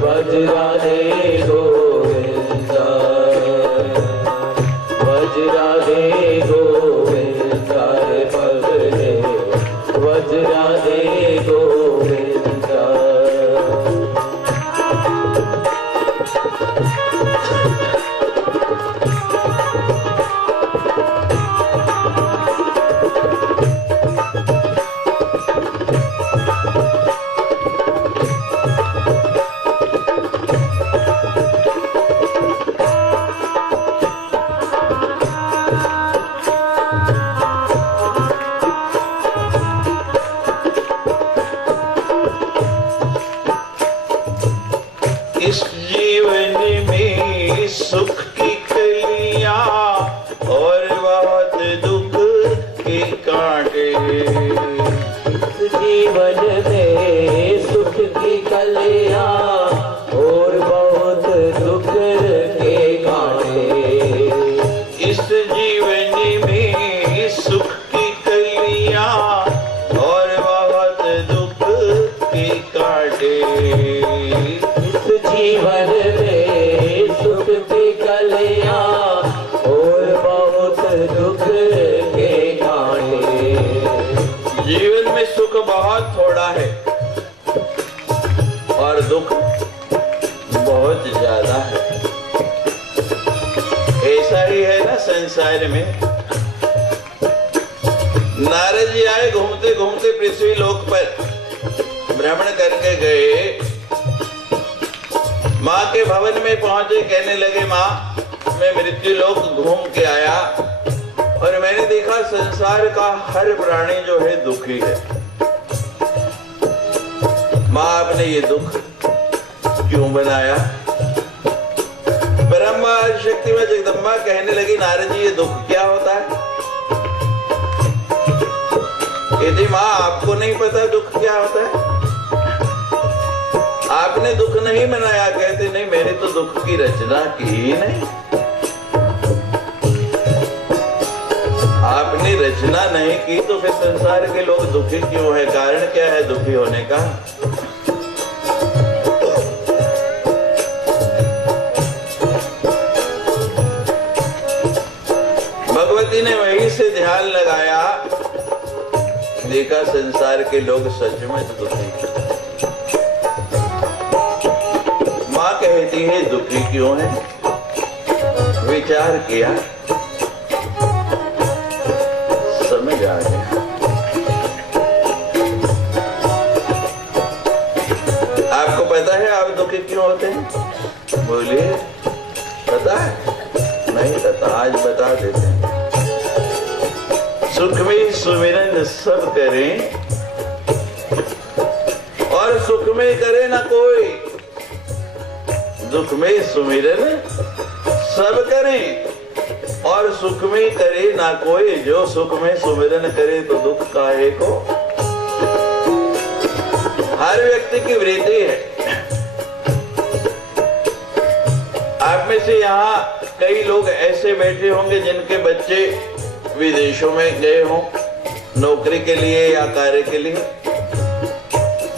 भज राधे गोविंद, भज राधे गोविंद रे पगली, भज राधे गोविंद। दुख के कांटे। जीवन में सुख बहुत थोड़ा है और दुख बहुत ज्यादा है। ऐसा ही है ना संसार में। नारद जी आए, घूमते घूमते पृथ्वी लोक पर भ्रमण करके गए। माँ के भवन में पहुंचे, कहने लगे माँ मैं मृत्यु लोक घूम के आया और मैंने देखा संसार का हर प्राणी जो है दुखी है। माँ आपने ये दुख क्यों बनाया? ब्रह्मा शक्ति में जगदम्बा कहने लगी नारद जी ये दुख क्या होता है? यदि माँ आपको नहीं पता दुख क्या होता है? आपने दुख नहीं मनाया। कहते नहीं मैंने तो दुख की रचना की ही नहीं। आपने रचना नहीं की तो फिर संसार के लोग दुखी क्यों है? कारण क्या है दुखी होने का? भगवती ने वहीं से ध्यान लगाया, देखा संसार के लोग सचमुच दुखी हैं। माँ कहती है दुखी क्यों है? विचार किया, समझ आ गया। आपको पता है आप दुखी क्यों होते हैं? बोलिए, पता है? नहीं पता, आज बता देते हैं। सुख में सुमिरन सब करें और सुख में करे ना कोई। दुख में सुमिरन सब करें और सुख में करे ना कोई। जो सुख में सुमिरन करे तो दुख काहे को? हर व्यक्ति की वृत्ति है। आप में से यहाँ कई लोग ऐसे बैठे होंगे जिनके बच्चे विदेशों में गए हों नौकरी के लिए या कार्य के लिए।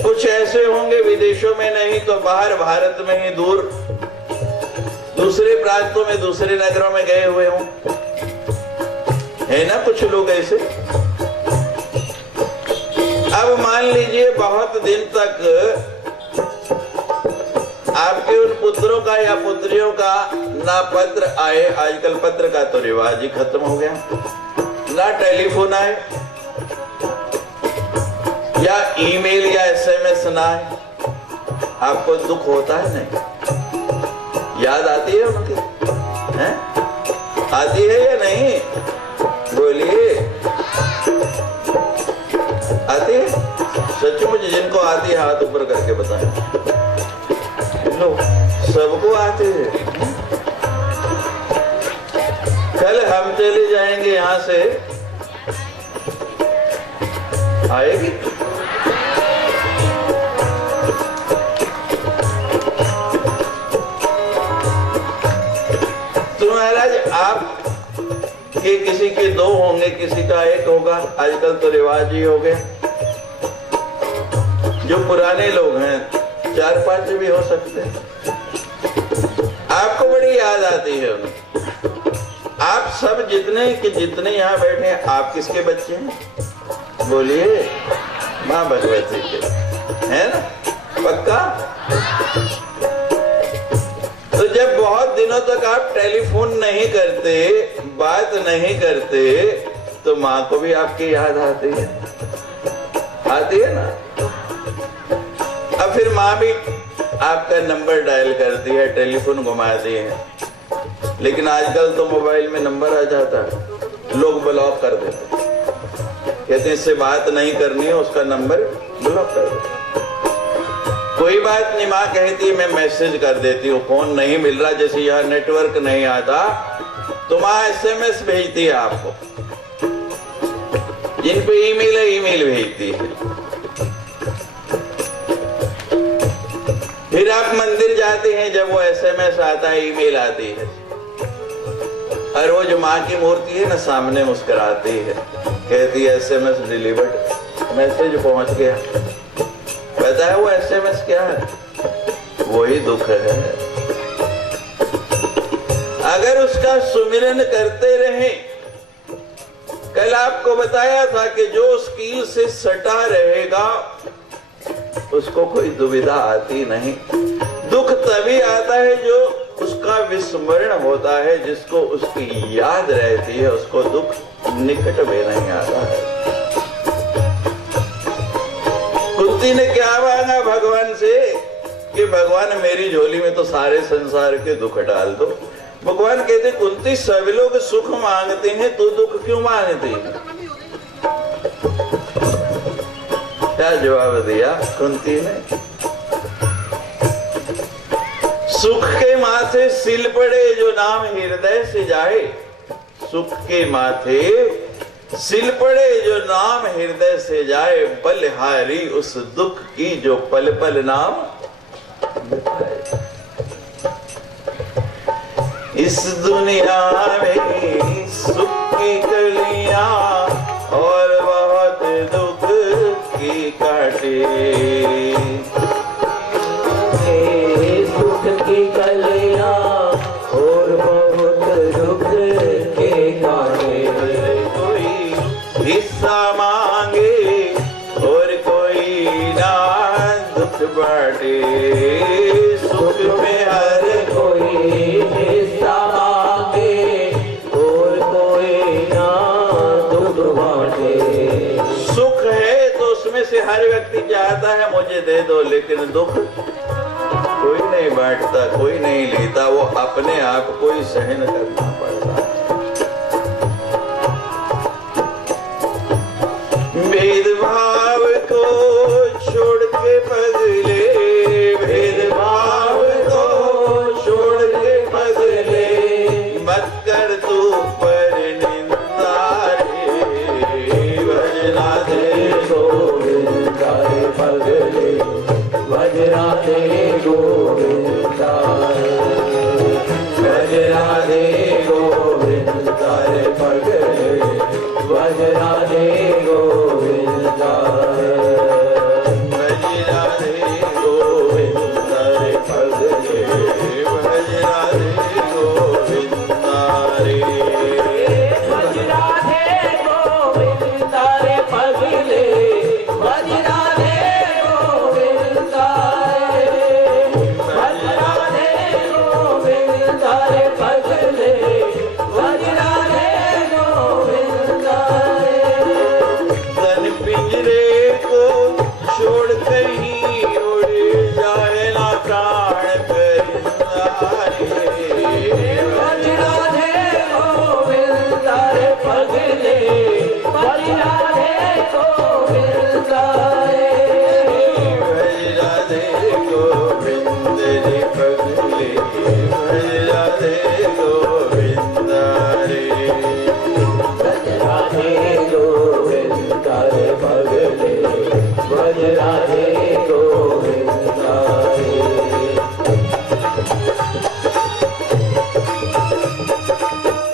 कुछ ऐसे होंगे विदेशों में नहीं तो बाहर भारत में ही दूर दूसरे प्रांतों में दूसरे नगरों में गए हुए हों। है ना कुछ लोग ऐसे। अब मान लीजिए बहुत दिन तक आपके उन पुत्रों का या पुत्रियों का ना पत्र आए। आजकल पत्र का तो रिवाज ही खत्म हो गया। ना टेलीफोन आए या ईमेल या एसएमएस ना आए। आपको दुख होता है नहीं? याद आती है उनकी? हैं? आती है या नहीं? बोलिए, आती है? सचमुच जिनको आती है हाथ ऊपर करके बताएं। सबको आते हैं। कल हम चले जाएंगे यहां से, आएगी? तो महाराज आप के किसी के दो होंगे, किसी का एक होगा। आजकल तो रिवाज ही हो गया। जो पुराने लोग हैं 4-5 भी हो सकते हैं। आपको बड़ी याद आती है उन्हें। आप सब जितने यहाँ बैठे हैं आप किसके बच्चे हैं? बोलिए, माँ भगवती के, है ना? पक्का? तो जब बहुत दिनों तक आप टेलीफोन नहीं करते, बात नहीं करते, तो माँ को भी आपकी याद आती है। आती है ना? अब फिर माँ भी आपका नंबर डायल करती है, टेलीफोन घुमाती है। लेकिन आजकल तो मोबाइल में नंबर आ जाता है, लोग ब्लॉक कर देते, कहते हैं इससे बात नहीं करनी है, उसका नंबर ब्लॉक कर देते। कोई बात नहीं, माँ कहती है मैं मैसेज कर देती हूँ, फोन नहीं मिल रहा, जैसे यहाँ नेटवर्क नहीं आता तो माँ एसएमएस भेजती है आपको। जिन पे ईमेल है ईमेल भेजती है। फिर आप मंदिर जाते हैं, जब वो एसएमएस आता है, ईमेल आती है, और वो जो माँ की मूर्ति है ना सामने मुस्कुराती है, कहती है एसएमएस डिलीवर्ड, मैसेज पहुंच गया। पता है वो एसएमएस क्या है? वही दुख है। अगर उसका सुमिरन करते रहें कल आपको बताया था कि जो उस कील से सटा रहेगा उसको कोई दुविधा आती नहीं। दुख तभी आता है जो उसका विस्मरण होता है, जिसको उसकी याद रहती है उसको दुख निकट में नहीं आता है। कुंती ने क्या मांगा भगवान से कि भगवान मेरी झोली में तो सारे संसार के दुख डाल दो। भगवान कहते कुंती सब लोग सुख मांगते हैं, तू दुख क्यों मांगती है? क्या जवाब दिया कुंती ने? सुख के माथे सिल पड़े जो नाम हृदय से जाए, सुख के माथे सिल पड़े जो नाम हृदय से जाए, बलिहारी उस दुख की जो पल पल नाम मिटाए। इस दुनिया में सुख की कलियां और बहुत दुख की काटे, सुख की कलियां और बहुत दुख के काटे। कोई हिस्सा मांगे और कोई ना दुख बांटे, सुख में हर कोई हिस्सा मांगे और कोई ना दुख बांटे। सुख है तो उसमें से हर व्यक्ति चाहता है मुझे दे दो, लेकिन दुख कोई नहीं बांटता, कोई नहीं लेता, वो अपने आप को ही सहन करना पड़ता है। भेदभाव को छोड़ के पगले, भेदभाव को छोड़ के पगले, मत कर तू पर निंदा रे, भजना दे गोविंदा रे पगले, भजना दे गोविंदा रे, भजना दे गोविंदा रे पगले, भजना दे गोविंदा रे, भजना दे गोविंदा रे पगले, भजना दे गोविंदा रे, भजना दे गोविंदा रे पगले, भजना दे गोविंदा रे, भजना दे गोविंदा रे पगले, भजना दे गोविंदा रे। तन पिंजरे को छोड़ कहीं उड़ जाए ना प्राण परिंदा रे, भजना दे गोविंदा रे पगले, भजना दे गोविंदा रे, भजना दे गोविंद रे पगले, भजना दे गोविंदा रे, भजना दे गोविंदा रे पगले, भजना दे गोविंदा रे।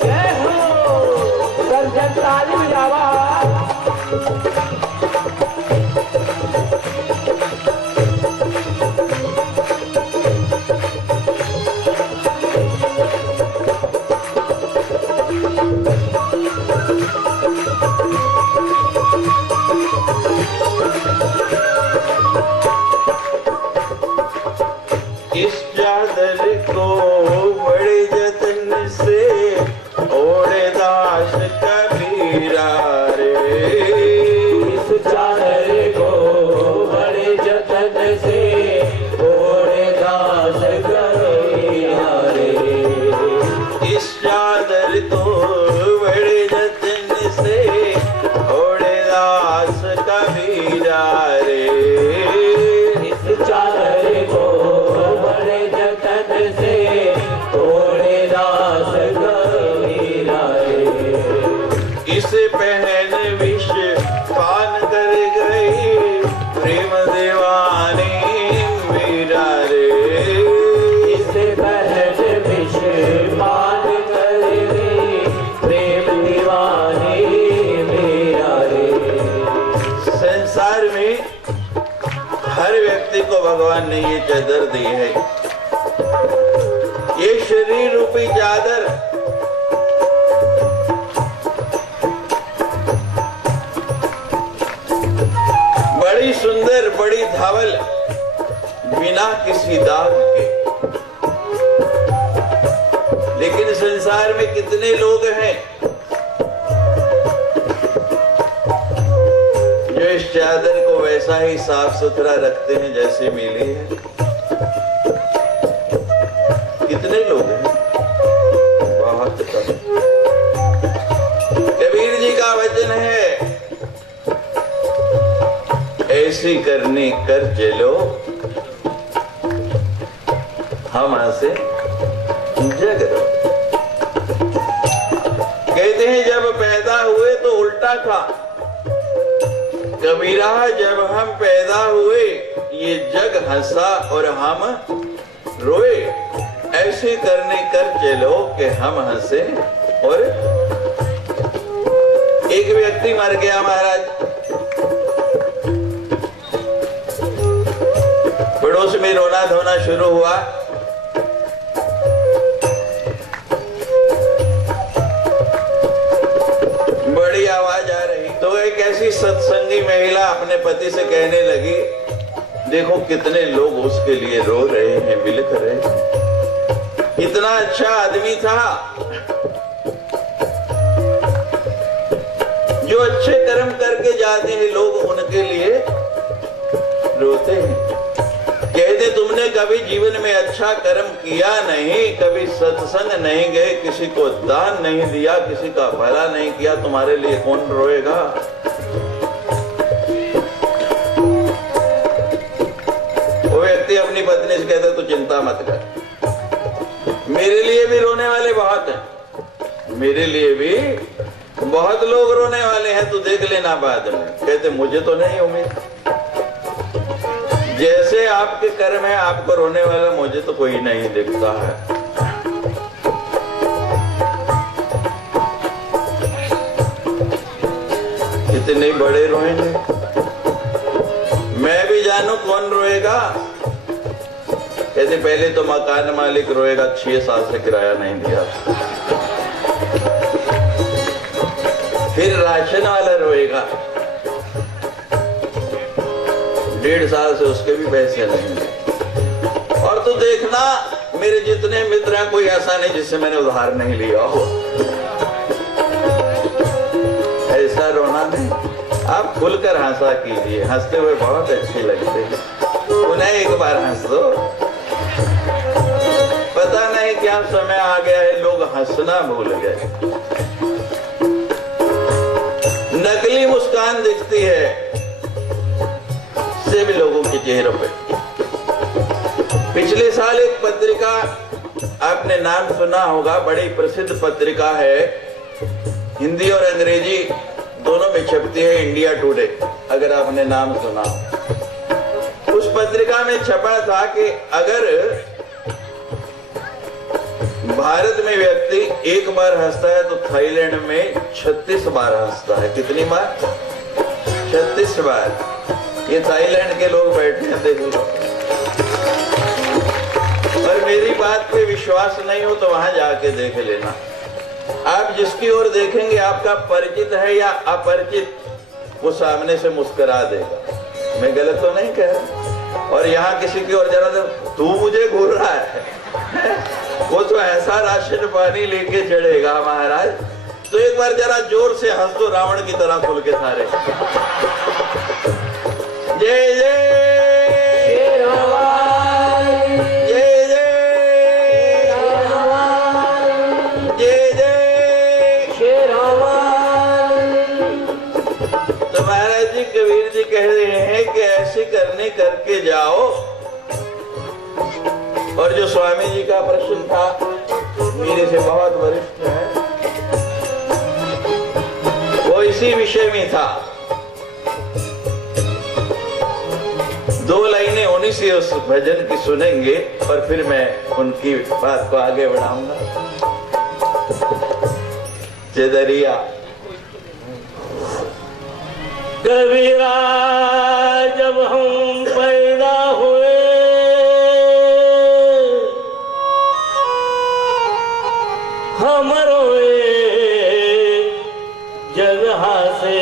जय हो सर्जन ताली बजावा। इस चादर को बड़े जतन से ओढ़े दास कबीरा रे, इस चादर को बड़े जतन से ओढ़े दास कबीरा रे, इस चादर को बड़े जतन से ओढ़े दास कबीरा रे, इस चादर को बड़े जतन से ओढ़े दास कबीरा रे, इसे पहन विष पान कर गई प्रेम दीवानी मीरा रे, इसे पहन विष पान कर गई प्रेम दीवानी मीरा रे। संसार में हर व्यक्ति को भगवान ने ये चादर दी है, ये शरीर रूपी चादर धवल बिना किसी दाग के। लेकिन संसार में कितने लोग हैं जो इस चादर को वैसा ही साफ सुथरा रखते हैं जैसे मिली है? कितने लोग हैं? बहुत कम। कबीर जी का वचन है, ऐसी करनी कर चलो हम से जग रहो। कहते हैं जब पैदा हुए तो उल्टा था, कबीरा जब हम पैदा हुए ये जग हंसा और हम रोए। ऐसे करने कर चलो कि हम हंसे और एक व्यक्ति मर गया महाराज, पड़ोस में रोना धोना शुरू हुआ। बड़ी आवाज आ रही तो एक ऐसी सत्संगी महिला अपने पति से कहने लगी, देखो कितने लोग उसके लिए रो रहे हैं, बिलख रहे हैं। इतना अच्छा आदमी था जो अच्छे कर्म करके जाते हैं, लोग उनके लिए रोते हैं। कहते तुमने कभी जीवन में अच्छा कर्म किया नहीं, कभी सत्संग नहीं गए, किसी को दान नहीं दिया, किसी का भला नहीं किया, तुम्हारे लिए कौन रोएगा? वो व्यक्ति अपनी पत्नी से कहता तू चिंता मत कर, मेरे लिए भी रोने वाले बहुत हैं, मेरे लिए भी बहुत लोग रोने वाले हैं, तू देख लेना बाद में। कहते मुझे तो नहीं उम्मीद, जैसे आपके कर्म है आपको रोने वाला मुझे तो कोई नहीं दिखता है। इतने बड़े रोएंगे, मैं भी जानू कौन रोएगा। कहते पहले तो मकान मालिक रोएगा, 6 साल से किराया नहीं दिया। फिर राशन वाला रोएगा, 1.5 साल से उसके भी पैसे नहीं है। और तो देखना मेरे जितने मित्र हैं कोई ऐसा नहीं जिससे मैंने उधार नहीं लिया हो। ऐसा रोना नहीं, आप खुलकर हंसा कीजिए, हंसते हुए बहुत अच्छे लगते हैं। उन्हें एक बार हंस दो, पता नहीं क्या समय आ गया है, लोग हंसना भूल गए। नकली मुस्कान दिखती है सिर्फ लोगों के चेहरों पे। पिछले साल एक पत्रिका, आपने नाम सुना होगा, बड़ी प्रसिद्ध पत्रिका है, हिंदी और अंग्रेजी दोनों में छपती है, इंडिया टुडे, अगर आपने नाम सुना। उस पत्रिका में छपा था कि अगर भारत में व्यक्ति एक बार हंसता है तो थाईलैंड में 36 बार हंसता है। कितनी बार? 36 बार। ये थाईलैंड के लोग बैठे हैं, देख लो। और मेरी बात पे विश्वास नहीं हो तो वहां जाके देख लेना। आप जिसकी ओर देखेंगे, आपका परिचित है या अपरिचित, वो सामने से मुस्कुरा देगा। मैं गलत तो नहीं कह रहा। और यहाँ किसी की ओर जरा तू मुझे घूर रहा है वो तो ऐसा राशन पानी लेके चढ़ेगा महाराज। तो एक बार जरा जोर से हंस दो, रावण की तरह खुल के सारे। जय जय कबीर जी कह रहे हैं कि ऐसी करने करके जाओ। और जो स्वामी जी का प्रश्न था, मेरे से बहुत वरिष्ठ है, वो इसी विषय में था। 2 लाइनें उन्हीं से उस भजन की सुनेंगे और फिर मैं उनकी बात को आगे बढ़ाऊंगा। चेदरिया कबीरा जब हम पैदा हुए हम रोए जगह से,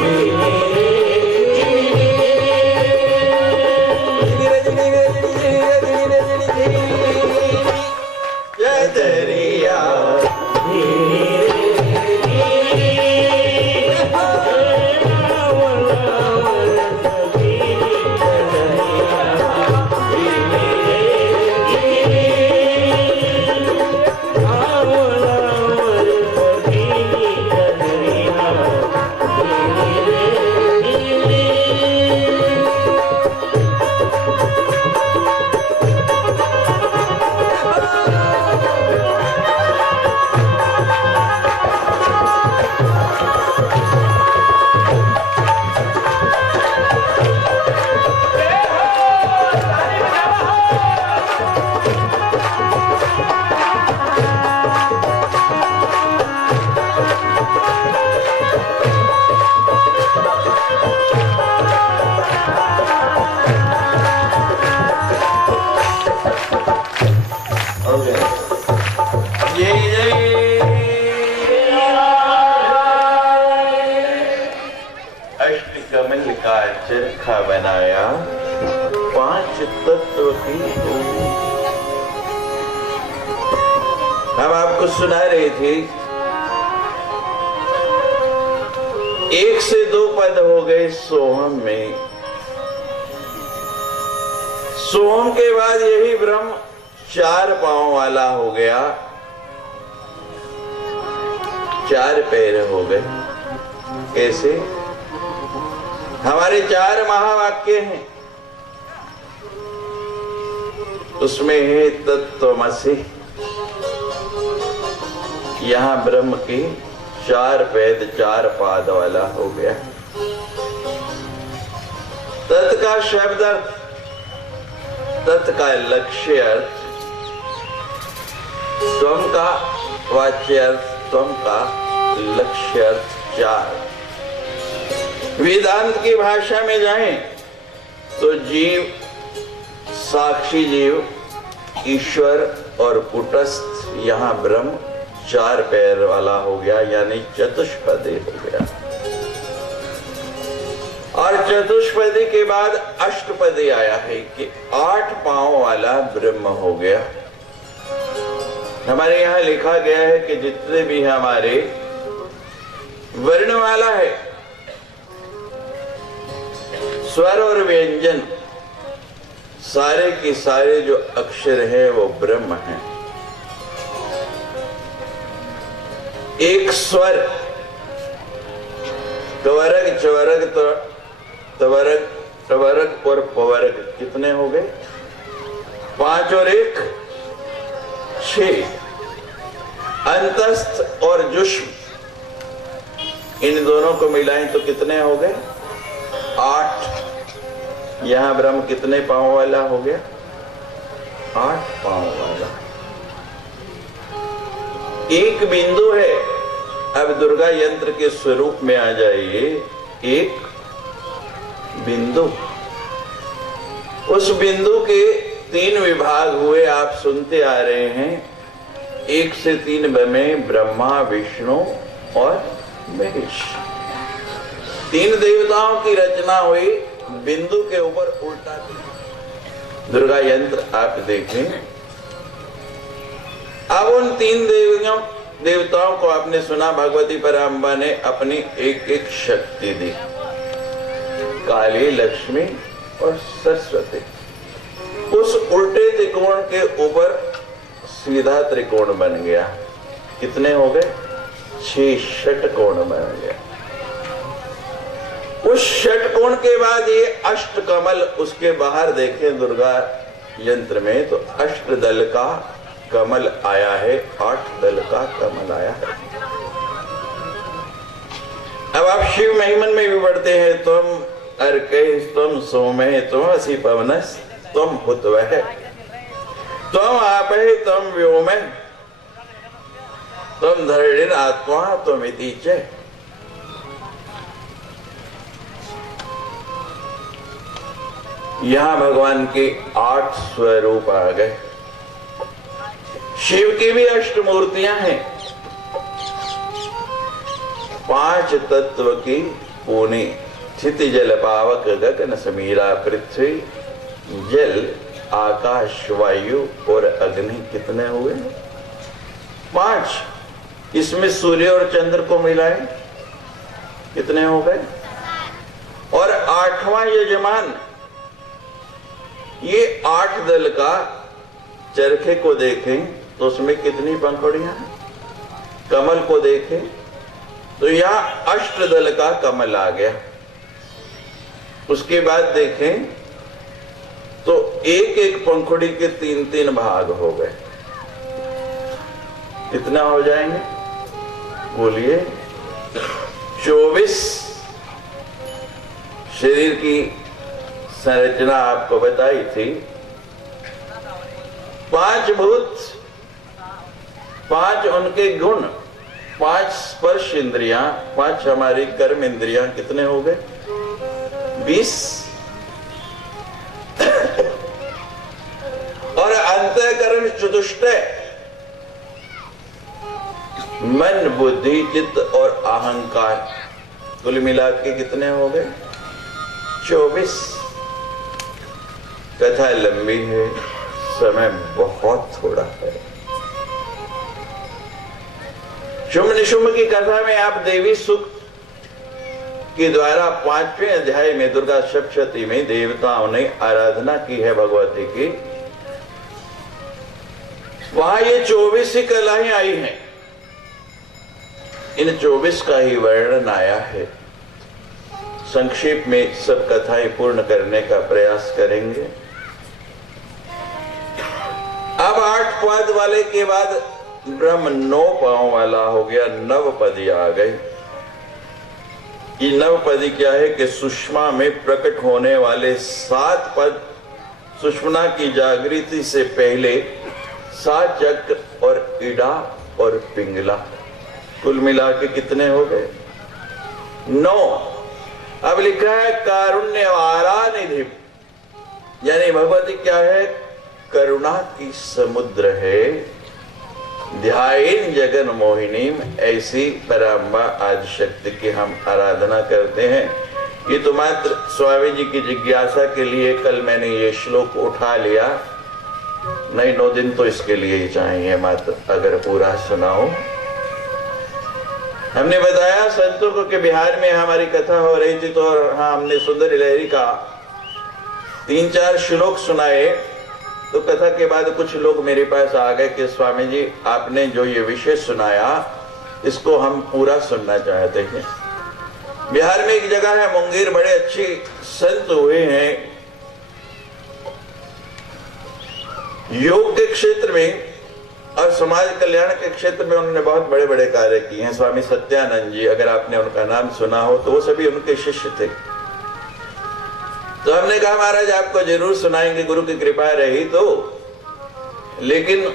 Shri अष्टकमल का चरखा बनाया, 5 तत्व की हम आपको सुना रहे थे। 1 से 2 पद हो गए सोहम में। सोहम के बाद यही ब्रह्म 4 पांव वाला हो गया, 4 पैर हो गए। कैसे? हमारे 4 महावाक्य हैं, उसमें है तत्त्वमसि। यहां ब्रह्म की 4 पैद 4 पाद वाला हो गया। तत् का शब्द अर्थ, तत् का लक्ष्य अर्थ, त्वम का वाच्य अर्थ, त्वम का लक्ष्य अर्थ 4। वेदांत की भाषा में जाएं तो जीव, साक्षी जीव, ईश्वर और कुटस्थ, यहां ब्रह्म 4 पैर वाला हो गया, यानी चतुष्पदी हो गया। और चतुष्पदी के बाद अष्टपदी आया है कि 8 पांव वाला ब्रह्म हो गया। हमारे यहां लिखा गया है कि जितने भी हमारे वर्णमाला है, स्वर और व्यंजन, सारे के सारे जो अक्षर हैं वो ब्रह्म हैं। एक स्वर, कवरग, चवरग, तवरग, टवरग और पवरग कितने हो गए? 5 और 1 6। अंतस्थ और जुष्म, इन दोनों को मिलाएं तो कितने हो गए? 8। यहां ब्रह्म कितने पांव वाला हो गया? 8 पांव वाला। एक बिंदु है। अब दुर्गा यंत्र के स्वरूप में आ जाइए। एक बिंदु, उस बिंदु के 3 विभाग हुए, आप सुनते आ रहे हैं। 1 से 3 में ब्रह्मा, विष्णु और महेश, 3 देवताओं की रचना हुई बिंदु के ऊपर उल्टा। दुर्गा यंत्र आप देखें। अब उन 3 देवताओं को आपने सुना, भगवती पराम्बा ने अपनी एक शक्ति दी, काली, लक्ष्मी और सरस्वती। उस उल्टे त्रिकोण के ऊपर सीधा त्रिकोण बन गया। कितने हो गए? 6 षटकोण बन गया। उस षटकोण के बाद ये अष्टकमल, उसके बाहर देखें दुर्गा यंत्र में तो अष्टदल का कमल आया है, 8 दल का कमल आया है। अब आप शिव महिमन में भी पढ़ते हैं, तुम अर्कैः, तुम सोमः, तुम असि पवनस्, तुम हुतवः, तुम आपः, तुम व्योमः, तुम धरणिरात्मा, तुम इति च। यहां भगवान के 8 स्वरूप आ गए। शिव की भी अष्टमूर्तियां हैं। 5 तत्व की पूनी, क्षिति जल पावक गगन समीरा, पृथ्वी जल आकाश वायु और अग्नि कितने हुए? 5। इसमें सूर्य और चंद्र को मिलाएं कितने हो गए? और 8वां यजमान, ये 8 दल का चरखे को देखें तो उसमें कितनी पंखुड़ियां हैं? कमल को देखें तो यहां अष्टदल का कमल आ गया। उसके बाद देखें तो एक पंखुड़ी के 3-3 भाग हो गए। कितना हो जाएंगे? बोलिए। 24 शरीर की संरचना आपको बताई थी। 5 भूत, 5 उनके गुण, 5 स्पर्श इंद्रियां, 5 हमारी कर्म इंद्रियां कितने हो गए? 20। और अंतःकरण चतुष्टय, मन, बुद्धि, चित्त और अहंकार, कुल मिला के कितने हो गए? 24। कथा लंबी है, समय बहुत थोड़ा है। शुंभ निशुंभ की कथा में आप देवी सूक्त के द्वारा 5वें अध्याय में दुर्गा सप्तशती में देवताओं ने आराधना की है भगवती की। वहां ये 24 ही कलाएं आई हैं। इन 24 का ही वर्णन आया है। संक्षेप में सब कथाएं पूर्ण करने का प्रयास करेंगे। अब 8 पद वाले के बाद ब्रह्म 9 पांव वाला हो गया, 9 पदी आ गई। ये 9 पदी क्या है कि सुषमा में प्रकट होने वाले 7 पद, सुषमना की जागृति से पहले 7 चक्र और इड़ा और पिंगला, कुल मिला के कितने हो गए? 9। अब लिखा है कारुण्यवारा निधि, यानी भगवती क्या है? करुणा की समुद्र है। ध्यान जगन मोहिनीम, ऐसी पराम्बा आदिशक्ति की हम आराधना करते हैं। ये तो मात्र स्वामी जी की जिज्ञासा के लिए कल मैंने ये श्लोक उठा लिया, नहीं 9 दिन तो इसके लिए ही चाहिए मात्र, अगर पूरा सुनाओ। हमने बताया संतों को कि बिहार में हमारी कथा हो रही थी, तो हाँ, हमने सुंदर लहरी का 3-4 श्लोक सुनाए। तो कथा के बाद कुछ लोग मेरे पास आ गए कि स्वामी जी, आपने जो ये विषय सुनाया इसको हम पूरा सुनना चाहते हैं। बिहार में एक जगह है मुंगेर, बड़े अच्छे संत हुए हैं योग के क्षेत्र में और समाज कल्याण के क्षेत्र में। उन्होंने बहुत बड़े बड़े कार्य किए हैं। स्वामी सत्यानंद जी, अगर आपने उनका नाम सुना हो तो वो सभी उनके शिष्य थे। तो हमने कहा महाराज आपको जरूर सुनाएंगे, गुरु की कृपा रही तो, लेकिन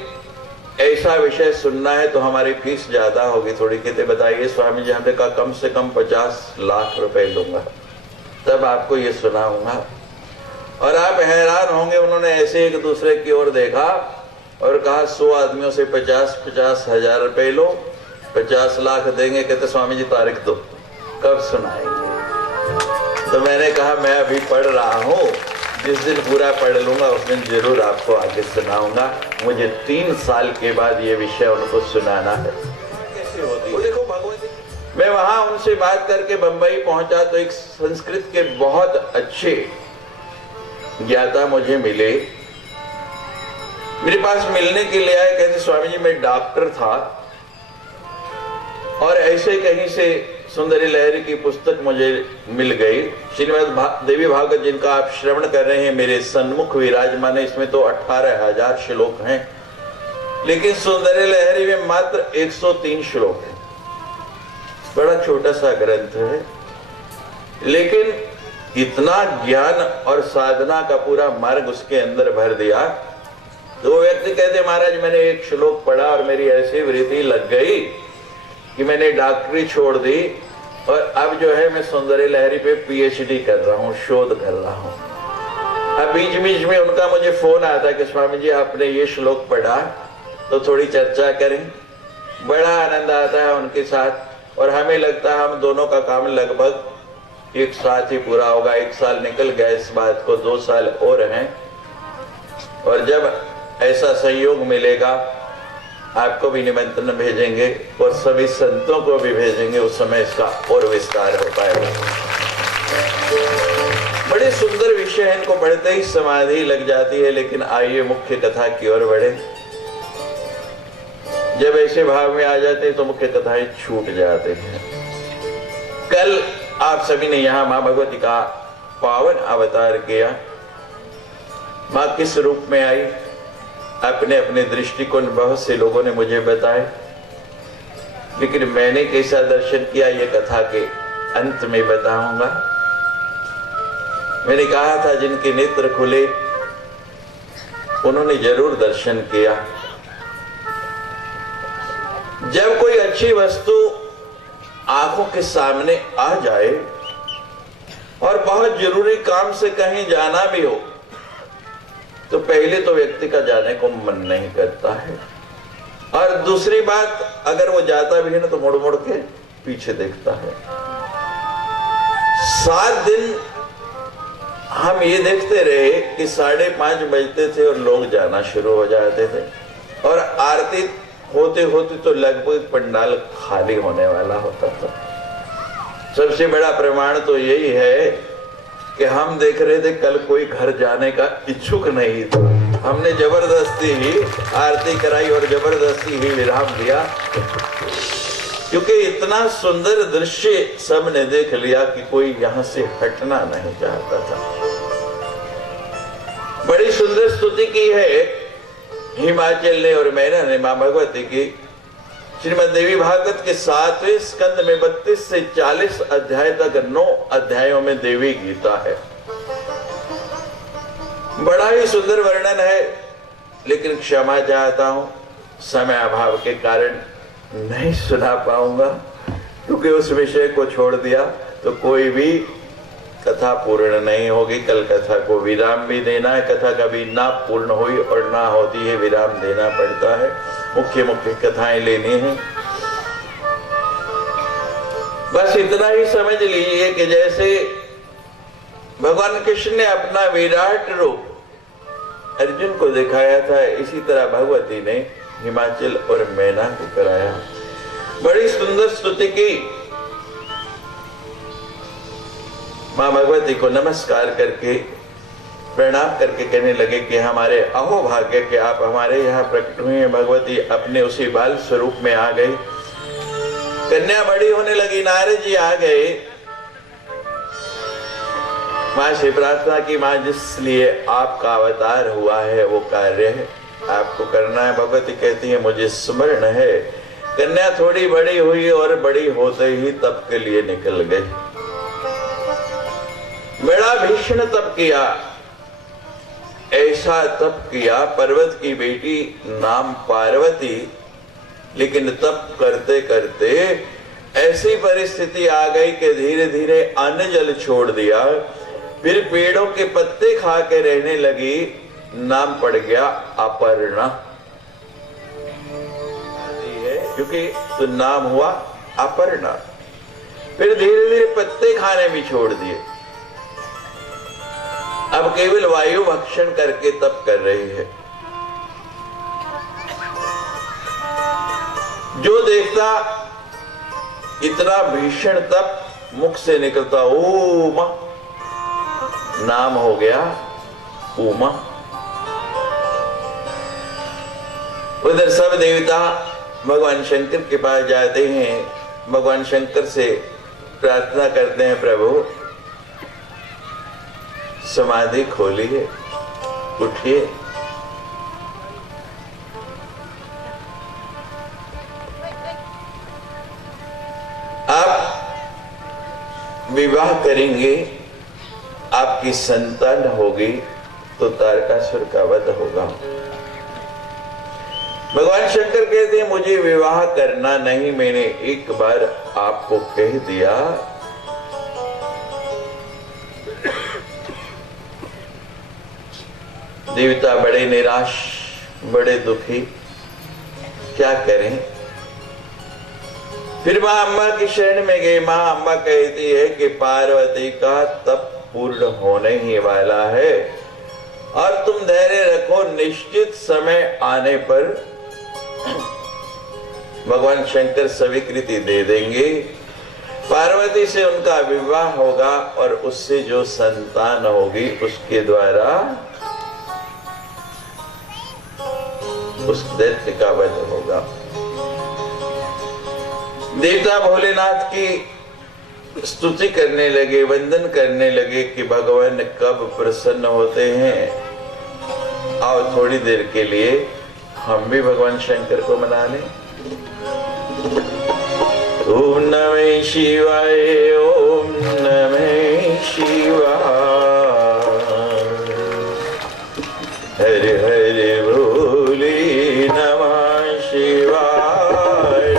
ऐसा विषय सुनना है तो हमारी फीस ज्यादा होगी थोड़ी। कहते बताइए स्वामी जी। हमने कहा कम से कम 50 लाख रुपए लूंगा, तब आपको ये सुनाऊंगा। और आप हैरान होंगे, उन्होंने ऐसे एक दूसरे की ओर देखा और कहा 100 आदमियों से 50-50 हजार रुपए लो, 50 लाख देंगे। कहते स्वामी जी तारीख दो, कब सुनाएंगे? तो मैंने कहा मैं अभी पढ़ रहा हूँ, जिस दिन पूरा पढ़ लूंगा उस दिन जरूर आपको आगे सुनाऊंगा। मुझे 3 साल के बाद ये विषय उनको सुनाना है। कैसे होती है देखो भगवती। मैं वहां उनसे बात करके बंबई पहुंचा तो एक संस्कृत के बहुत अच्छे ज्ञाता मुझे मिले। मेरे पास मिलने के लिए आए, कहते स्वामी जी मैं डॉक्टर था और ऐसे कहीं से सुंदरी लहरी की पुस्तक मुझे मिल गई, श्रीमद् देवी भागवत, जिनका आप श्रवण कर रहे हैं मेरे सन्मुख विराजमान है। इसमें तो 18,000 श्लोक हैं, लेकिन सुंदरी लहरी में मात्र 103 श्लोक है। बड़ा छोटा सा ग्रंथ है, लेकिन इतना ज्ञान और साधना का पूरा मार्ग उसके अंदर भर दिया। तो व्यक्ति कहते महाराज मैंने एक श्लोक पढ़ा और मेरी ऐसी वृत्ति लग गई कि मैंने डॉक्टरी छोड़ दी और अब जो है मैं सुंदरी लहरी पे पीएचडी कर रहा हूँ, शोध कर रहा हूँ। अब बीच बीच में उनका मुझे फोन आता कि स्वामी जी आपने ये श्लोक पढ़ा तो थोड़ी चर्चा करें। बड़ा आनंद आता है उनके साथ और हमें लगता है हम दोनों का काम लगभग एक साथ ही पूरा होगा। 1 साल निकल गया इस बात को, 2 साल और हैं। और जब ऐसा सहयोग मिलेगा आपको भी निमंत्रण भेजेंगे और सभी संतों को भी भेजेंगे, उस समय इसका और विस्तार हो पाएगा। बड़े सुंदर विषय हैं, इनको पढ़ते ही समाधि लग जाती है। लेकिन आइए मुख्य कथा की ओर बढ़े। जब ऐसे भाव में आ जाते हैं तो मुख्य कथाएं छूट जाते हैं। कल आप सभी ने यहाँ माँ भगवती का पावन अवतार किया। माँ किस रूप में आई, अपने अपने दृष्टिकोण बहुत से लोगों ने मुझे बताए, लेकिन मैंने कैसा दर्शन किया ये कथा के अंत में बताऊंगा। मैंने कहा था जिनके नेत्र खुले उन्होंने जरूर दर्शन किया। जब कोई अच्छी वस्तु आंखों के सामने आ जाए और बहुत जरूरी काम से कहीं जाना भी हो तो पहले तो व्यक्ति का जाने को मन नहीं करता है, और दूसरी बात अगर वो जाता भी है ना तो मुड़ मुड़ के पीछे देखता है। 7 दिन हम ये देखते रहे कि 5:30 बजते थे और लोग जाना शुरू हो जाते थे, और आरती होते होते तो लगभग पंडाल खाली होने वाला होता था। सबसे बड़ा प्रमाण तो यही है कि हम देख रहे थे कल कोई घर जाने का इच्छुक नहीं था, हमने जबरदस्ती ही आरती कराई और जबरदस्ती ही विराम दिया, क्योंकि इतना सुंदर दृश्य सबने देख लिया कि कोई यहां से हटना नहीं चाहता था। बड़ी सुंदर स्तुति की है हिमाचल ने और मैंने ने मां भगवती की। श्रीमद् देवी भागवत के 7वें स्कंद में 32 से 40 अध्याय तक 9 अध्यायों में देवी गीता है। बड़ा ही सुंदर वर्णन है, लेकिन क्षमा चाहता हूं समय अभाव के कारण नहीं सुना पाऊंगा, क्योंकि उस विषय को छोड़ दिया तो कोई भी कथा पूर्ण नहीं होगी। कल कथा को विराम भी देना है, कथा कभी ना पूर्ण हुई और ना होती है विराम देना पड़ता है, मुख्य मुख्य कथाएं लेनी है। बस इतना ही समझ लीजिए कि जैसे भगवान कृष्ण ने अपना विराट रूप अर्जुन को दिखाया था, इसी तरह भगवती ने हिमाचल और मैना को कराया। बड़ी सुंदर स्तुति की। मां भगवती को नमस्कार करके प्रणाम करके कहने लगे कि हमारे अहो भाग्य के आप हमारे यहाँ प्रकट हुए हैं। भगवती अपने उसी बाल स्वरूप में आ गई। कन्या बड़ी होने लगी, नारद जी आ गए। मां से प्रार्थना की, मां जिस लिए आपका अवतार हुआ है वो कार्य है, आपको करना है। भगवती कहती है मुझे स्मरण है। कन्या थोड़ी बड़ी हुई और बड़ी होते ही तप के लिए निकल गई। बड़ा भीषण तप किया, ऐसा तप किया, पर्वत की बेटी नाम पार्वती, लेकिन तप करते करते ऐसी परिस्थिति आ गई कि धीरे धीरे अन्न जल छोड़ दिया, फिर पेड़ों के पत्ते खा के रहने लगी। नाम पड़ गया अपर्णा, क्योंकि तो नाम हुआ अपर्णा। फिर धीरे धीरे पत्ते खाने भी छोड़ दिए, अब केवल वायु भक्षण करके तप कर रही है। जो देखता इतना भीषण तप, मुख से निकलता ओम, नाम हो गया उमा। उधर सब देवता भगवान शंकर के पास जाते हैं, भगवान शंकर से प्रार्थना करते हैं प्रभु समाधि खोलिए, उठिए। आप विवाह करेंगे, आपकी संतान होगी तो तारकासुर का वध होगा। भगवान शंकर कहते हैं मुझे विवाह करना नहीं, मैंने एक बार आपको कह दिया। देवता बड़े निराश, बड़े दुखी, क्या करें। फिर मां अम्बा की शरण में गए। मां अम्बा कहती है कि पार्वती का तप पूर्ण होने ही वाला है और तुम धैर्य रखो, निश्चित समय आने पर भगवान शंकर स्वीकृति दे देंगे। पार्वती से उनका विवाह होगा और उससे जो संतान होगी उसके द्वारा उस दैत्य का वध होगा। देवता भोलेनाथ की स्तुति करने लगे, वंदन करने लगे कि भगवान कब प्रसन्न होते हैं। आओ थोड़ी देर के लिए हम भी भगवान शंकर को मना लें। ओम नमः शिवाय, ओम नमः शिवाय, हरे हरे बोले नमः शिवाय,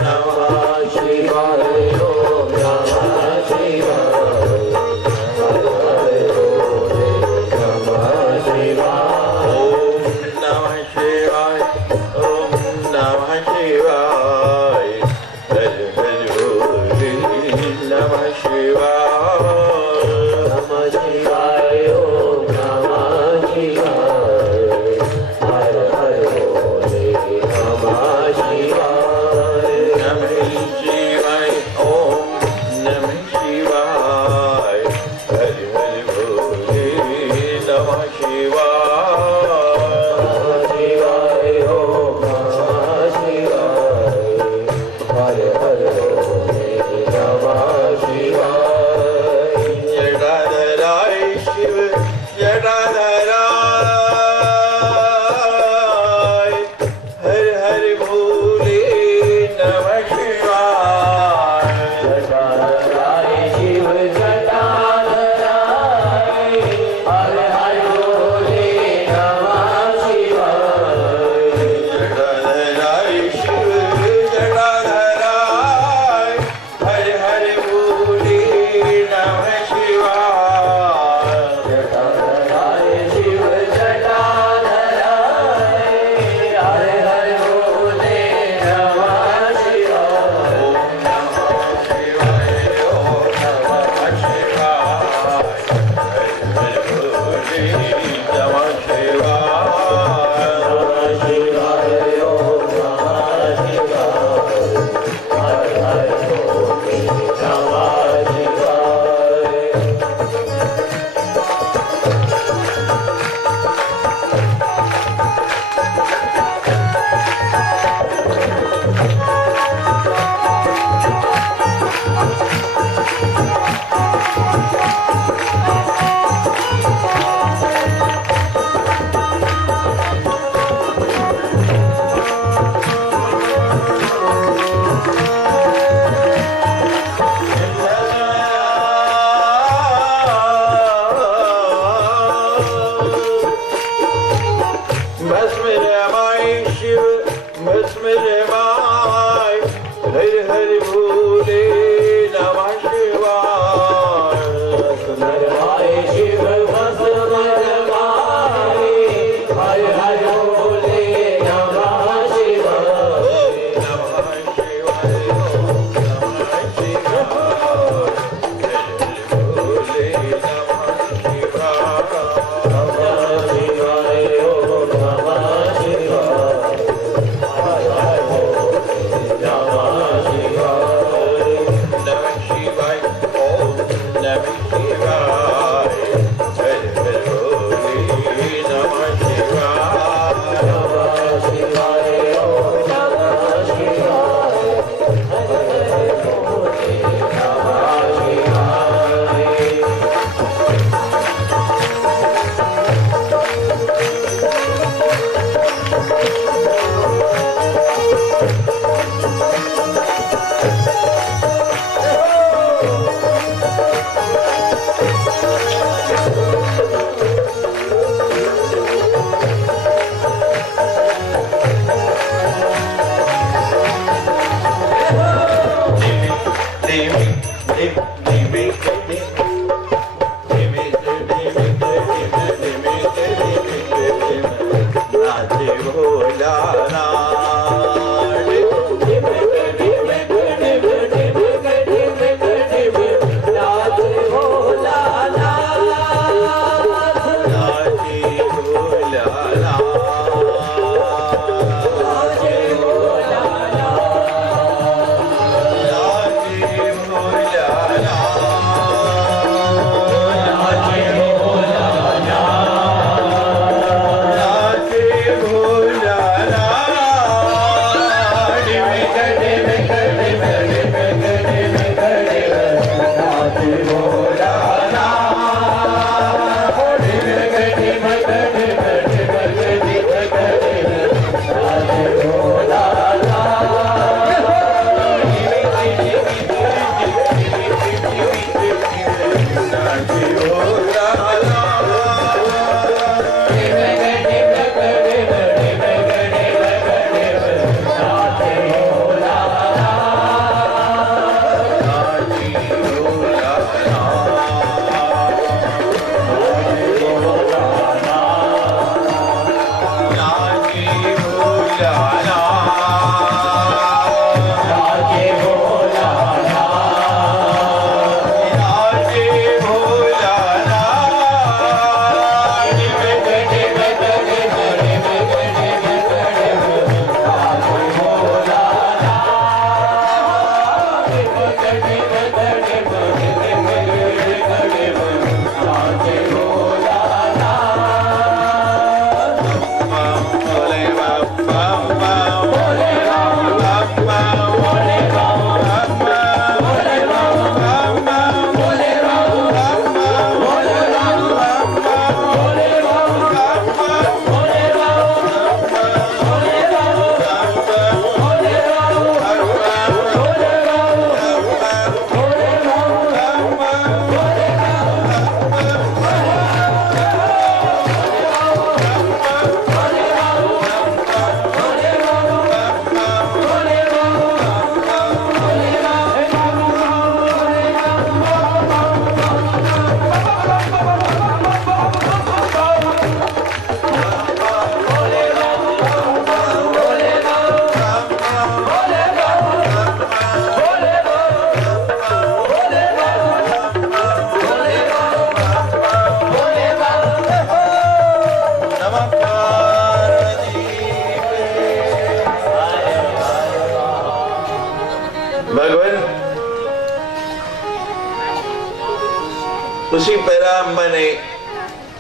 उसी पराम्बा ने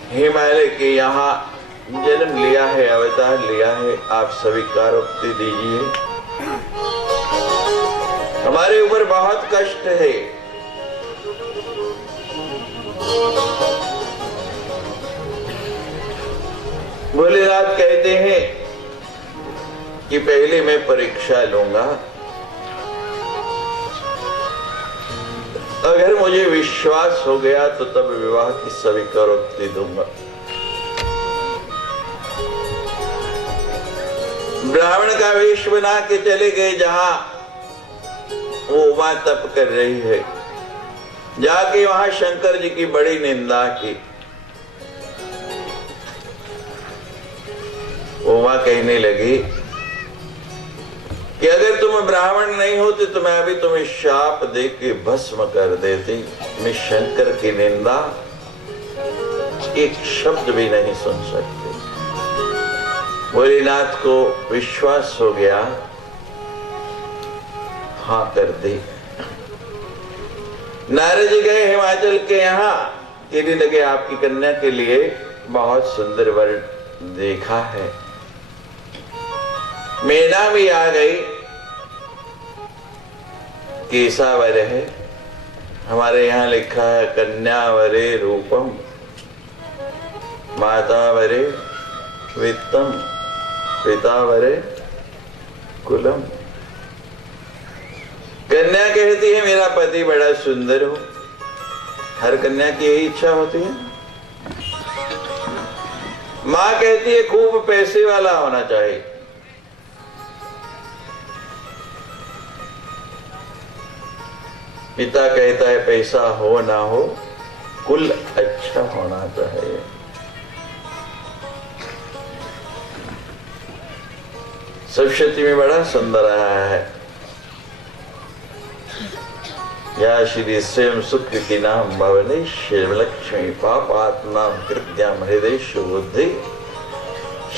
हिमालय के यहाँ जन्म लिया है, अवतार लिया है। आप स्वीकार उक्ति दीजिए। हमारे ऊपर बहुत कष्ट है। भोलेनाथ कहते हैं कि पहले मैं परीक्षा लूंगा, अगर मुझे विश्वास हो गया तो तब विवाह की स्वीकारोक्ति दूंगा। ब्राह्मण का वेश बना के चले गए जहां वो उमा तप कर रही है। जाके वहां शंकर जी की बड़ी निंदा की। उमा कहने लगी कि अगर तुम ब्राह्मण नहीं होते तो मैं अभी तुम्हें शाप दे के भस्म कर देती। मैं शंकर की निंदा एक शब्द भी नहीं सुन सकती। भोलेनाथ को विश्वास हो गया, हाँ कर दी। नारद जी गए हिमाचल के यहाँ, कहने लगे आपकी कन्या के लिए बहुत सुंदर वर देखा है। मैना भी आ गई, कैसा वर है? हमारे यहाँ लिखा है कन्या वरे रूपम, माता वरे वित्तम, पिता वरे कुलम। कन्या कहती है मेरा पति बड़ा सुंदर हो। हर कन्या की यही इच्छा होती है। माँ कहती है खूब पैसे वाला होना चाहिए। पिता कहता है पैसा हो ना हो, कुल अच्छा होना चाहिए। सप्तशती में बड़ा सुंदर आया है, या श्री स्वयं सुख की नाम भवने शिव लक्ष्मी पापात्मा कृत्याम हृदय शुद्धि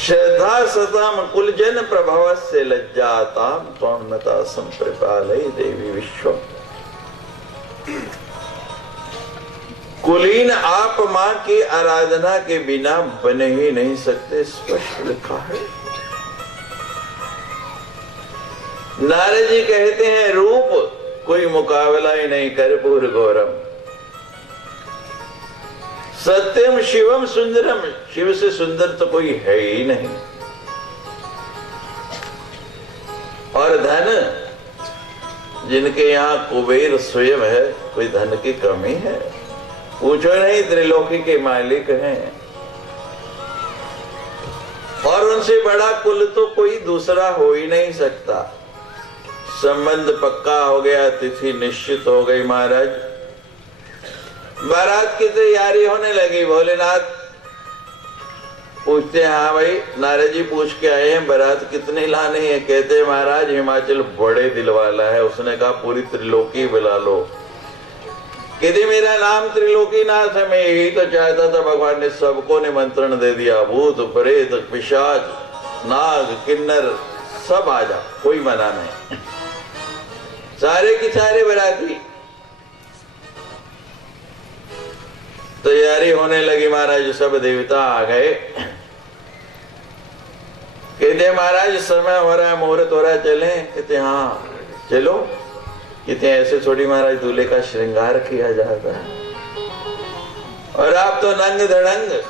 श्रद्धा सताम कुलजन प्रभव से लज्जाताम त्वन्नता संप्रपालय देवी विश्व। कुलीन आप मां की आराधना के बिना बन ही नहीं सकते, स्पष्ट लिखा है। नारद जी कहते हैं रूप कोई मुकाबला ही नहीं कर पूर गौरम। सत्यम शिवम सुंदरम, शिव से सुंदर तो कोई है ही नहीं। और धन, जिनके यहाँ कुबेर स्वयं है, कोई धन की कमी है? पूछो नहीं, त्रिलोकी के मालिक हैं। और उनसे बड़ा कुल तो कोई दूसरा हो ही नहीं सकता। संबंध पक्का हो गया, तिथि निश्चित हो गई। महाराज बारात की तैयारी होने लगी। भोलेनाथ पूछते हैं हाँ भाई, नारद जी पूछ के आए हैं बारात कितनी लानी है? कहते हैं महाराज हिमाचल बड़े दिल वाला है, उसने कहा पूरी त्रिलोकी बुला लो। कहते मेरा नाम त्रिलोकीनाथ है, मैं यही तो चाहता था, भगवान ने सबको निमंत्रण दे दिया। भूत प्रेत पिशाच नाग किन्नर सब आ जा, कोई मना नहीं। सारे की सारे बराती तैयारी होने लगी। महाराज सब देवता आ गए। कहते महाराज समय हो रहा है, मुहूर्त हो रहा है, चलें? कहते हाँ चलो। कहते ऐसे थोड़ी महाराज दूल्हे का श्रृंगार किया जाता है, और आप तो नंग धड़ंग।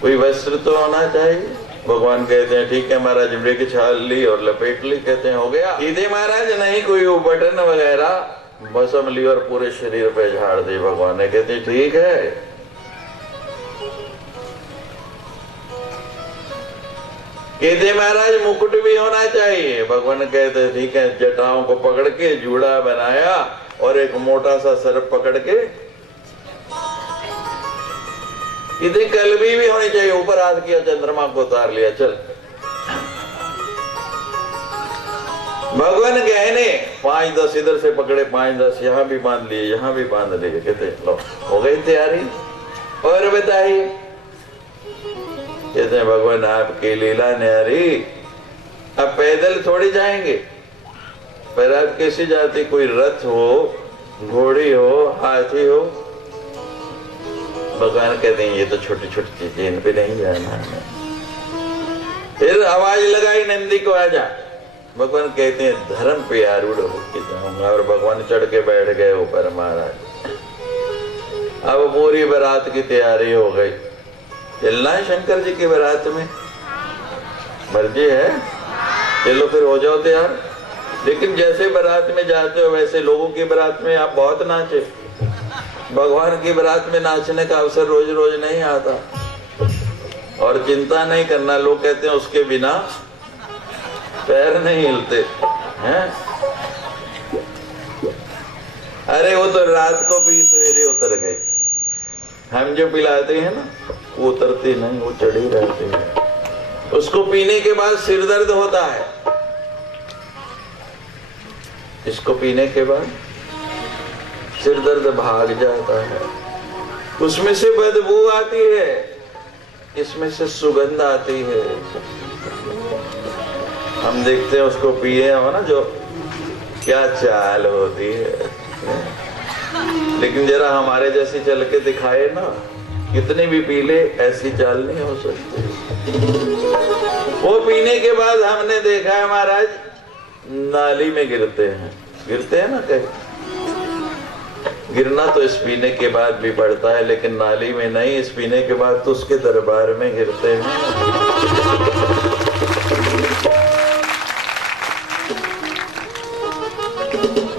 कोई वस्त्र तो होना चाहिए। भगवान कहते हैं ठीक है महाराज, इमरे की छाल ली और लपेट ली। कहते हैं हो गया? कहते महाराज नहीं, कोई वो बटन वगैरह भस्म ली और पूरे शरीर पे झाड़ दी भगवान ने। कहते ठीक है। कहते महाराज मुकुट भी होना चाहिए। भगवान कहते ठीक है। जटाओं को पकड़ के जूड़ा बनाया और एक मोटा सा सर्प पकड़ के, इधर कलबी भी होनी चाहिए। ऊपर हाथ किया, चंद्रमा को उतार लिया, चल। भगवान गहने 5-10 इधर से पकड़े, 5-10 यहाँ भी बांध लिए, यहाँ भी बांध लिए। कहते लो हो गई तैयारी। और बताइए? कहते हैं भगवान आपकी लीला न्यारी, अब पैदल थोड़ी जाएंगे। बारात कैसी जाती? कोई रथ हो, घोड़ी हो, हाथी हो। भगवान कहते हैं ये तो छोटी छोटी चीजें, इन पे नहीं जाना है। फिर आवाज लगाई नंदी को, आजा। भगवान कहते हैं धर्म पे आरूढ़ होके जाऊंगा, और भगवान चढ़ के बैठ गए ऊपर महाराज। अब पूरी बारात की तैयारी हो गई। चलना है शंकर जी की बारात में, मर्जी है, चलो फिर हो जाओ तैयार। लेकिन जैसे बारात में जाते हो वैसे लोगों की बारात में आप बहुत नाचे। भगवान की बारात में नाचने का अवसर रोज रोज नहीं आता। और चिंता नहीं करना, लोग कहते हैं उसके बिना पैर नहीं हिलते हैं। अरे वो तो रात को भी सवेरे उतर गए। हम जो पिलाते हैं ना वो उतरते नहीं, वो चढ़े रहते हैं। उसको पीने के बाद सिर दर्द होता है, इसको पीने के बाद सिर दर्द भाग जाता है। उसमें से बदबू आती है, इसमें से सुगंध आती है। हम देखते हैं उसको पिए हो ना, जो क्या चाल होती है। लेकिन जरा हमारे जैसी चल के दिखाए ना, कितने भी पी ले ऐसी चाल नहीं हो सकती। वो पीने के बाद हमने देखा है महाराज, नाली में गिरते हैं ना कहीं। गिरना तो इस पीने के बाद भी पड़ता है, लेकिन नाली में नहीं। इस पीने के बाद तो उसके दरबार में गिरते हैं।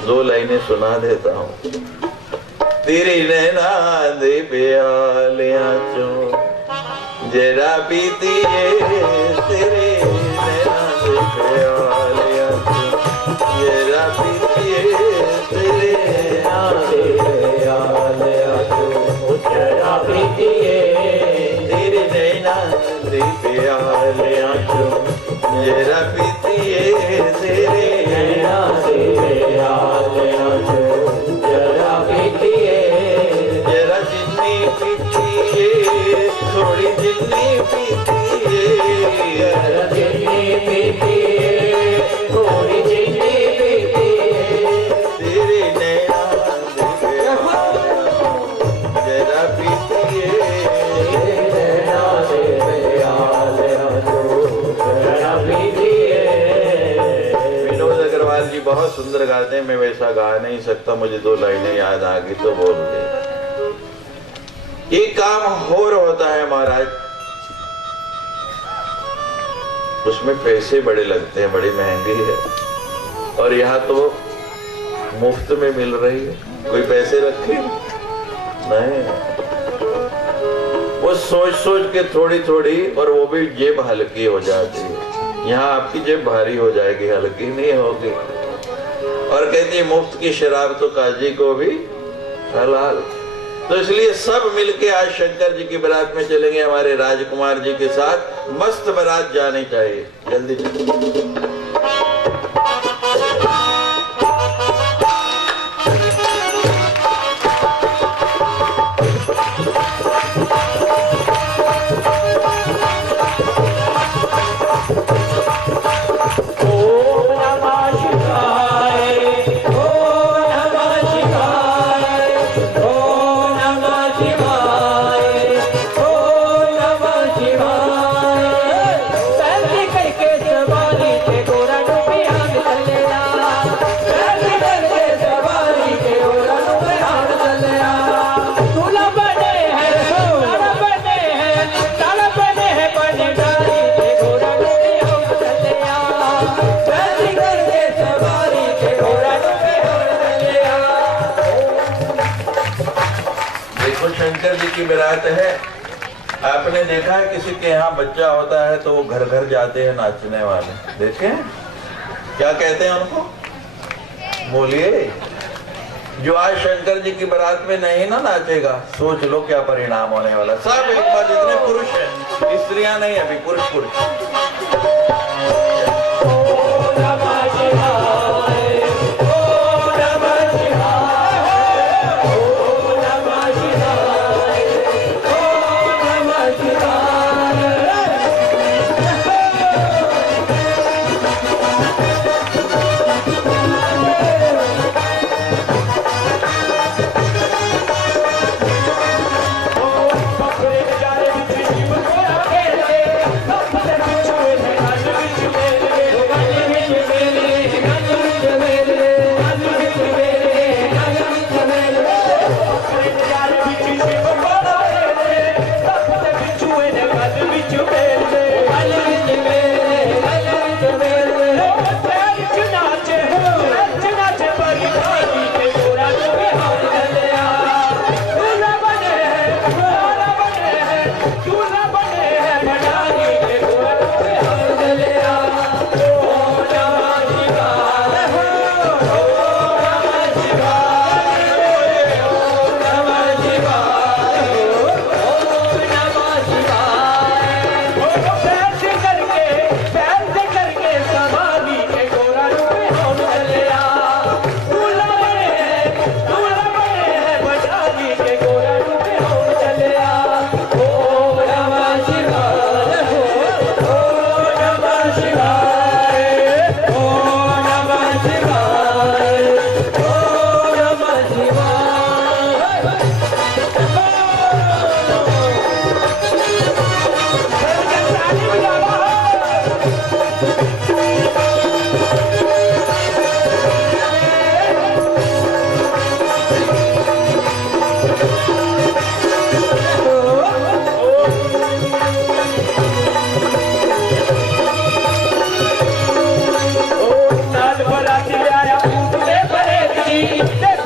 दो लाइनें सुना देता हूँ। तेरी नैना दे प्यालियां चो जरा पीती है, तेरे नैना दे प्यालियां चो जरा पीती है, तेरे नैना दे प्यालियां चो जरा पीती है, तेरे नैना दे प्यालियां चो जरा पीती है, तेरे नैना दे प्यालियां चो जरा पीती है, जरा जिन्नी पीती है, थोड़ी जिन्नी पीती है, जरा जिन्नी पीती है, थोड़ी जिन्नी पीती है, तेरे नैना जरा पीती है, तेरे नैना जरा पीती है। विनोद अग्रवाल जी बहुत सुंदर गाते हैं, मैं वैसा गा नहीं सकता, मुझे दो लाइनें याद आ गई तो बोल दे। ये काम होर होता है महाराज, उसमें पैसे बड़े लगते हैं, बड़ी महंगी है। और यहाँ तो मुफ्त में मिल रही है, कोई पैसे रखे नहीं। वो सोच सोच के थोड़ी थोड़ी, और वो भी जेब हल्की हो जाती है। यहाँ आपकी जेब भारी हो जाएगी, हल्की नहीं होगी। और कहती है मुफ्त की शराब तो काजी को भी हलाल। तो इसलिए सब मिलके आज शंकर जी की बारात में चलेंगे। हमारे राजकुमार जी के साथ मस्त बारात जानी चाहिए। जल्दी जल्दी शंकर जी की बारात है। आपने देखा है किसी के यहाँ बच्चा होता है तो वो घर घर जाते हैं नाचने वाले, देखे क्या कहते हैं उनको? बोलिए। जो आज शंकर जी की बारात में नहीं ना नाचेगा, सोच लो क्या परिणाम होने वाला। सब एक बार जितने पुरुष हैं, स्त्रियां नहीं, अभी पुरुष पुरुष।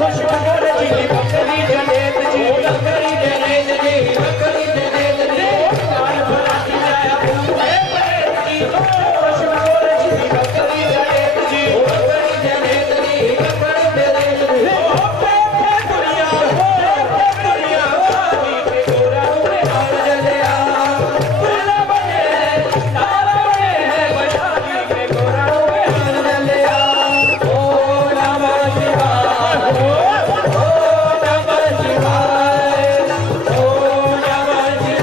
खुशबू रची बकरी जनेत जी बकरी जनेत जी बकरी जनेत जी कान भराती जाया भूखे प्रेत जी खुशबू रची बकरी जनेत जी बकरी जनेत जी बकरी जनेत जी पे दुनिया वाली के गोरा हुए हाल जलिया फूल बने तारा बने है बजारी के गोरा हुए हाल जलिया ओ नमः शिवाय ओ नमः शिवाय ओ नमः शिवाय ओ नमः शिवाय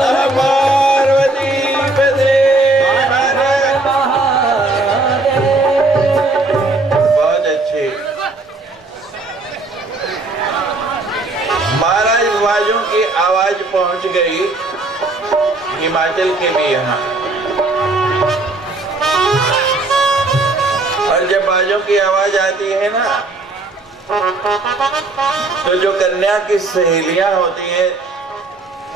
जय पार्वती पदे बहुत अच्छे। महाराज बाजों की आवाज पहुंच गई हिमाचल के भी यहाँ। और जब बाजों की आवाज आती है ना तो जो कन्या की सहेलियां होती हैं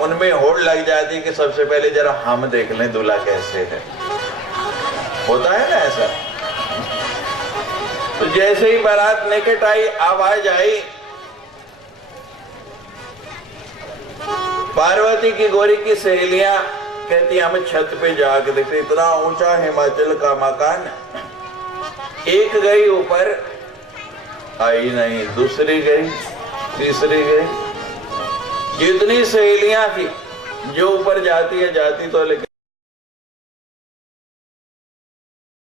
उनमें होड़ लग जाती है कि सबसे पहले जरा हम देख लें दूल्हा कैसे है। होता है ना ऐसा। तो जैसे ही बारात निकट आई आवाज आई पार्वती की गोरी की सहेलियां कहती हम छत पे जाके देखते इतना ऊंचा हिमाचल का मकान। एक गई ऊपर आई नहीं, दूसरी गई, तीसरी गई। जितनी सहेलियां थी जो ऊपर जाती है जाती तो लेकिन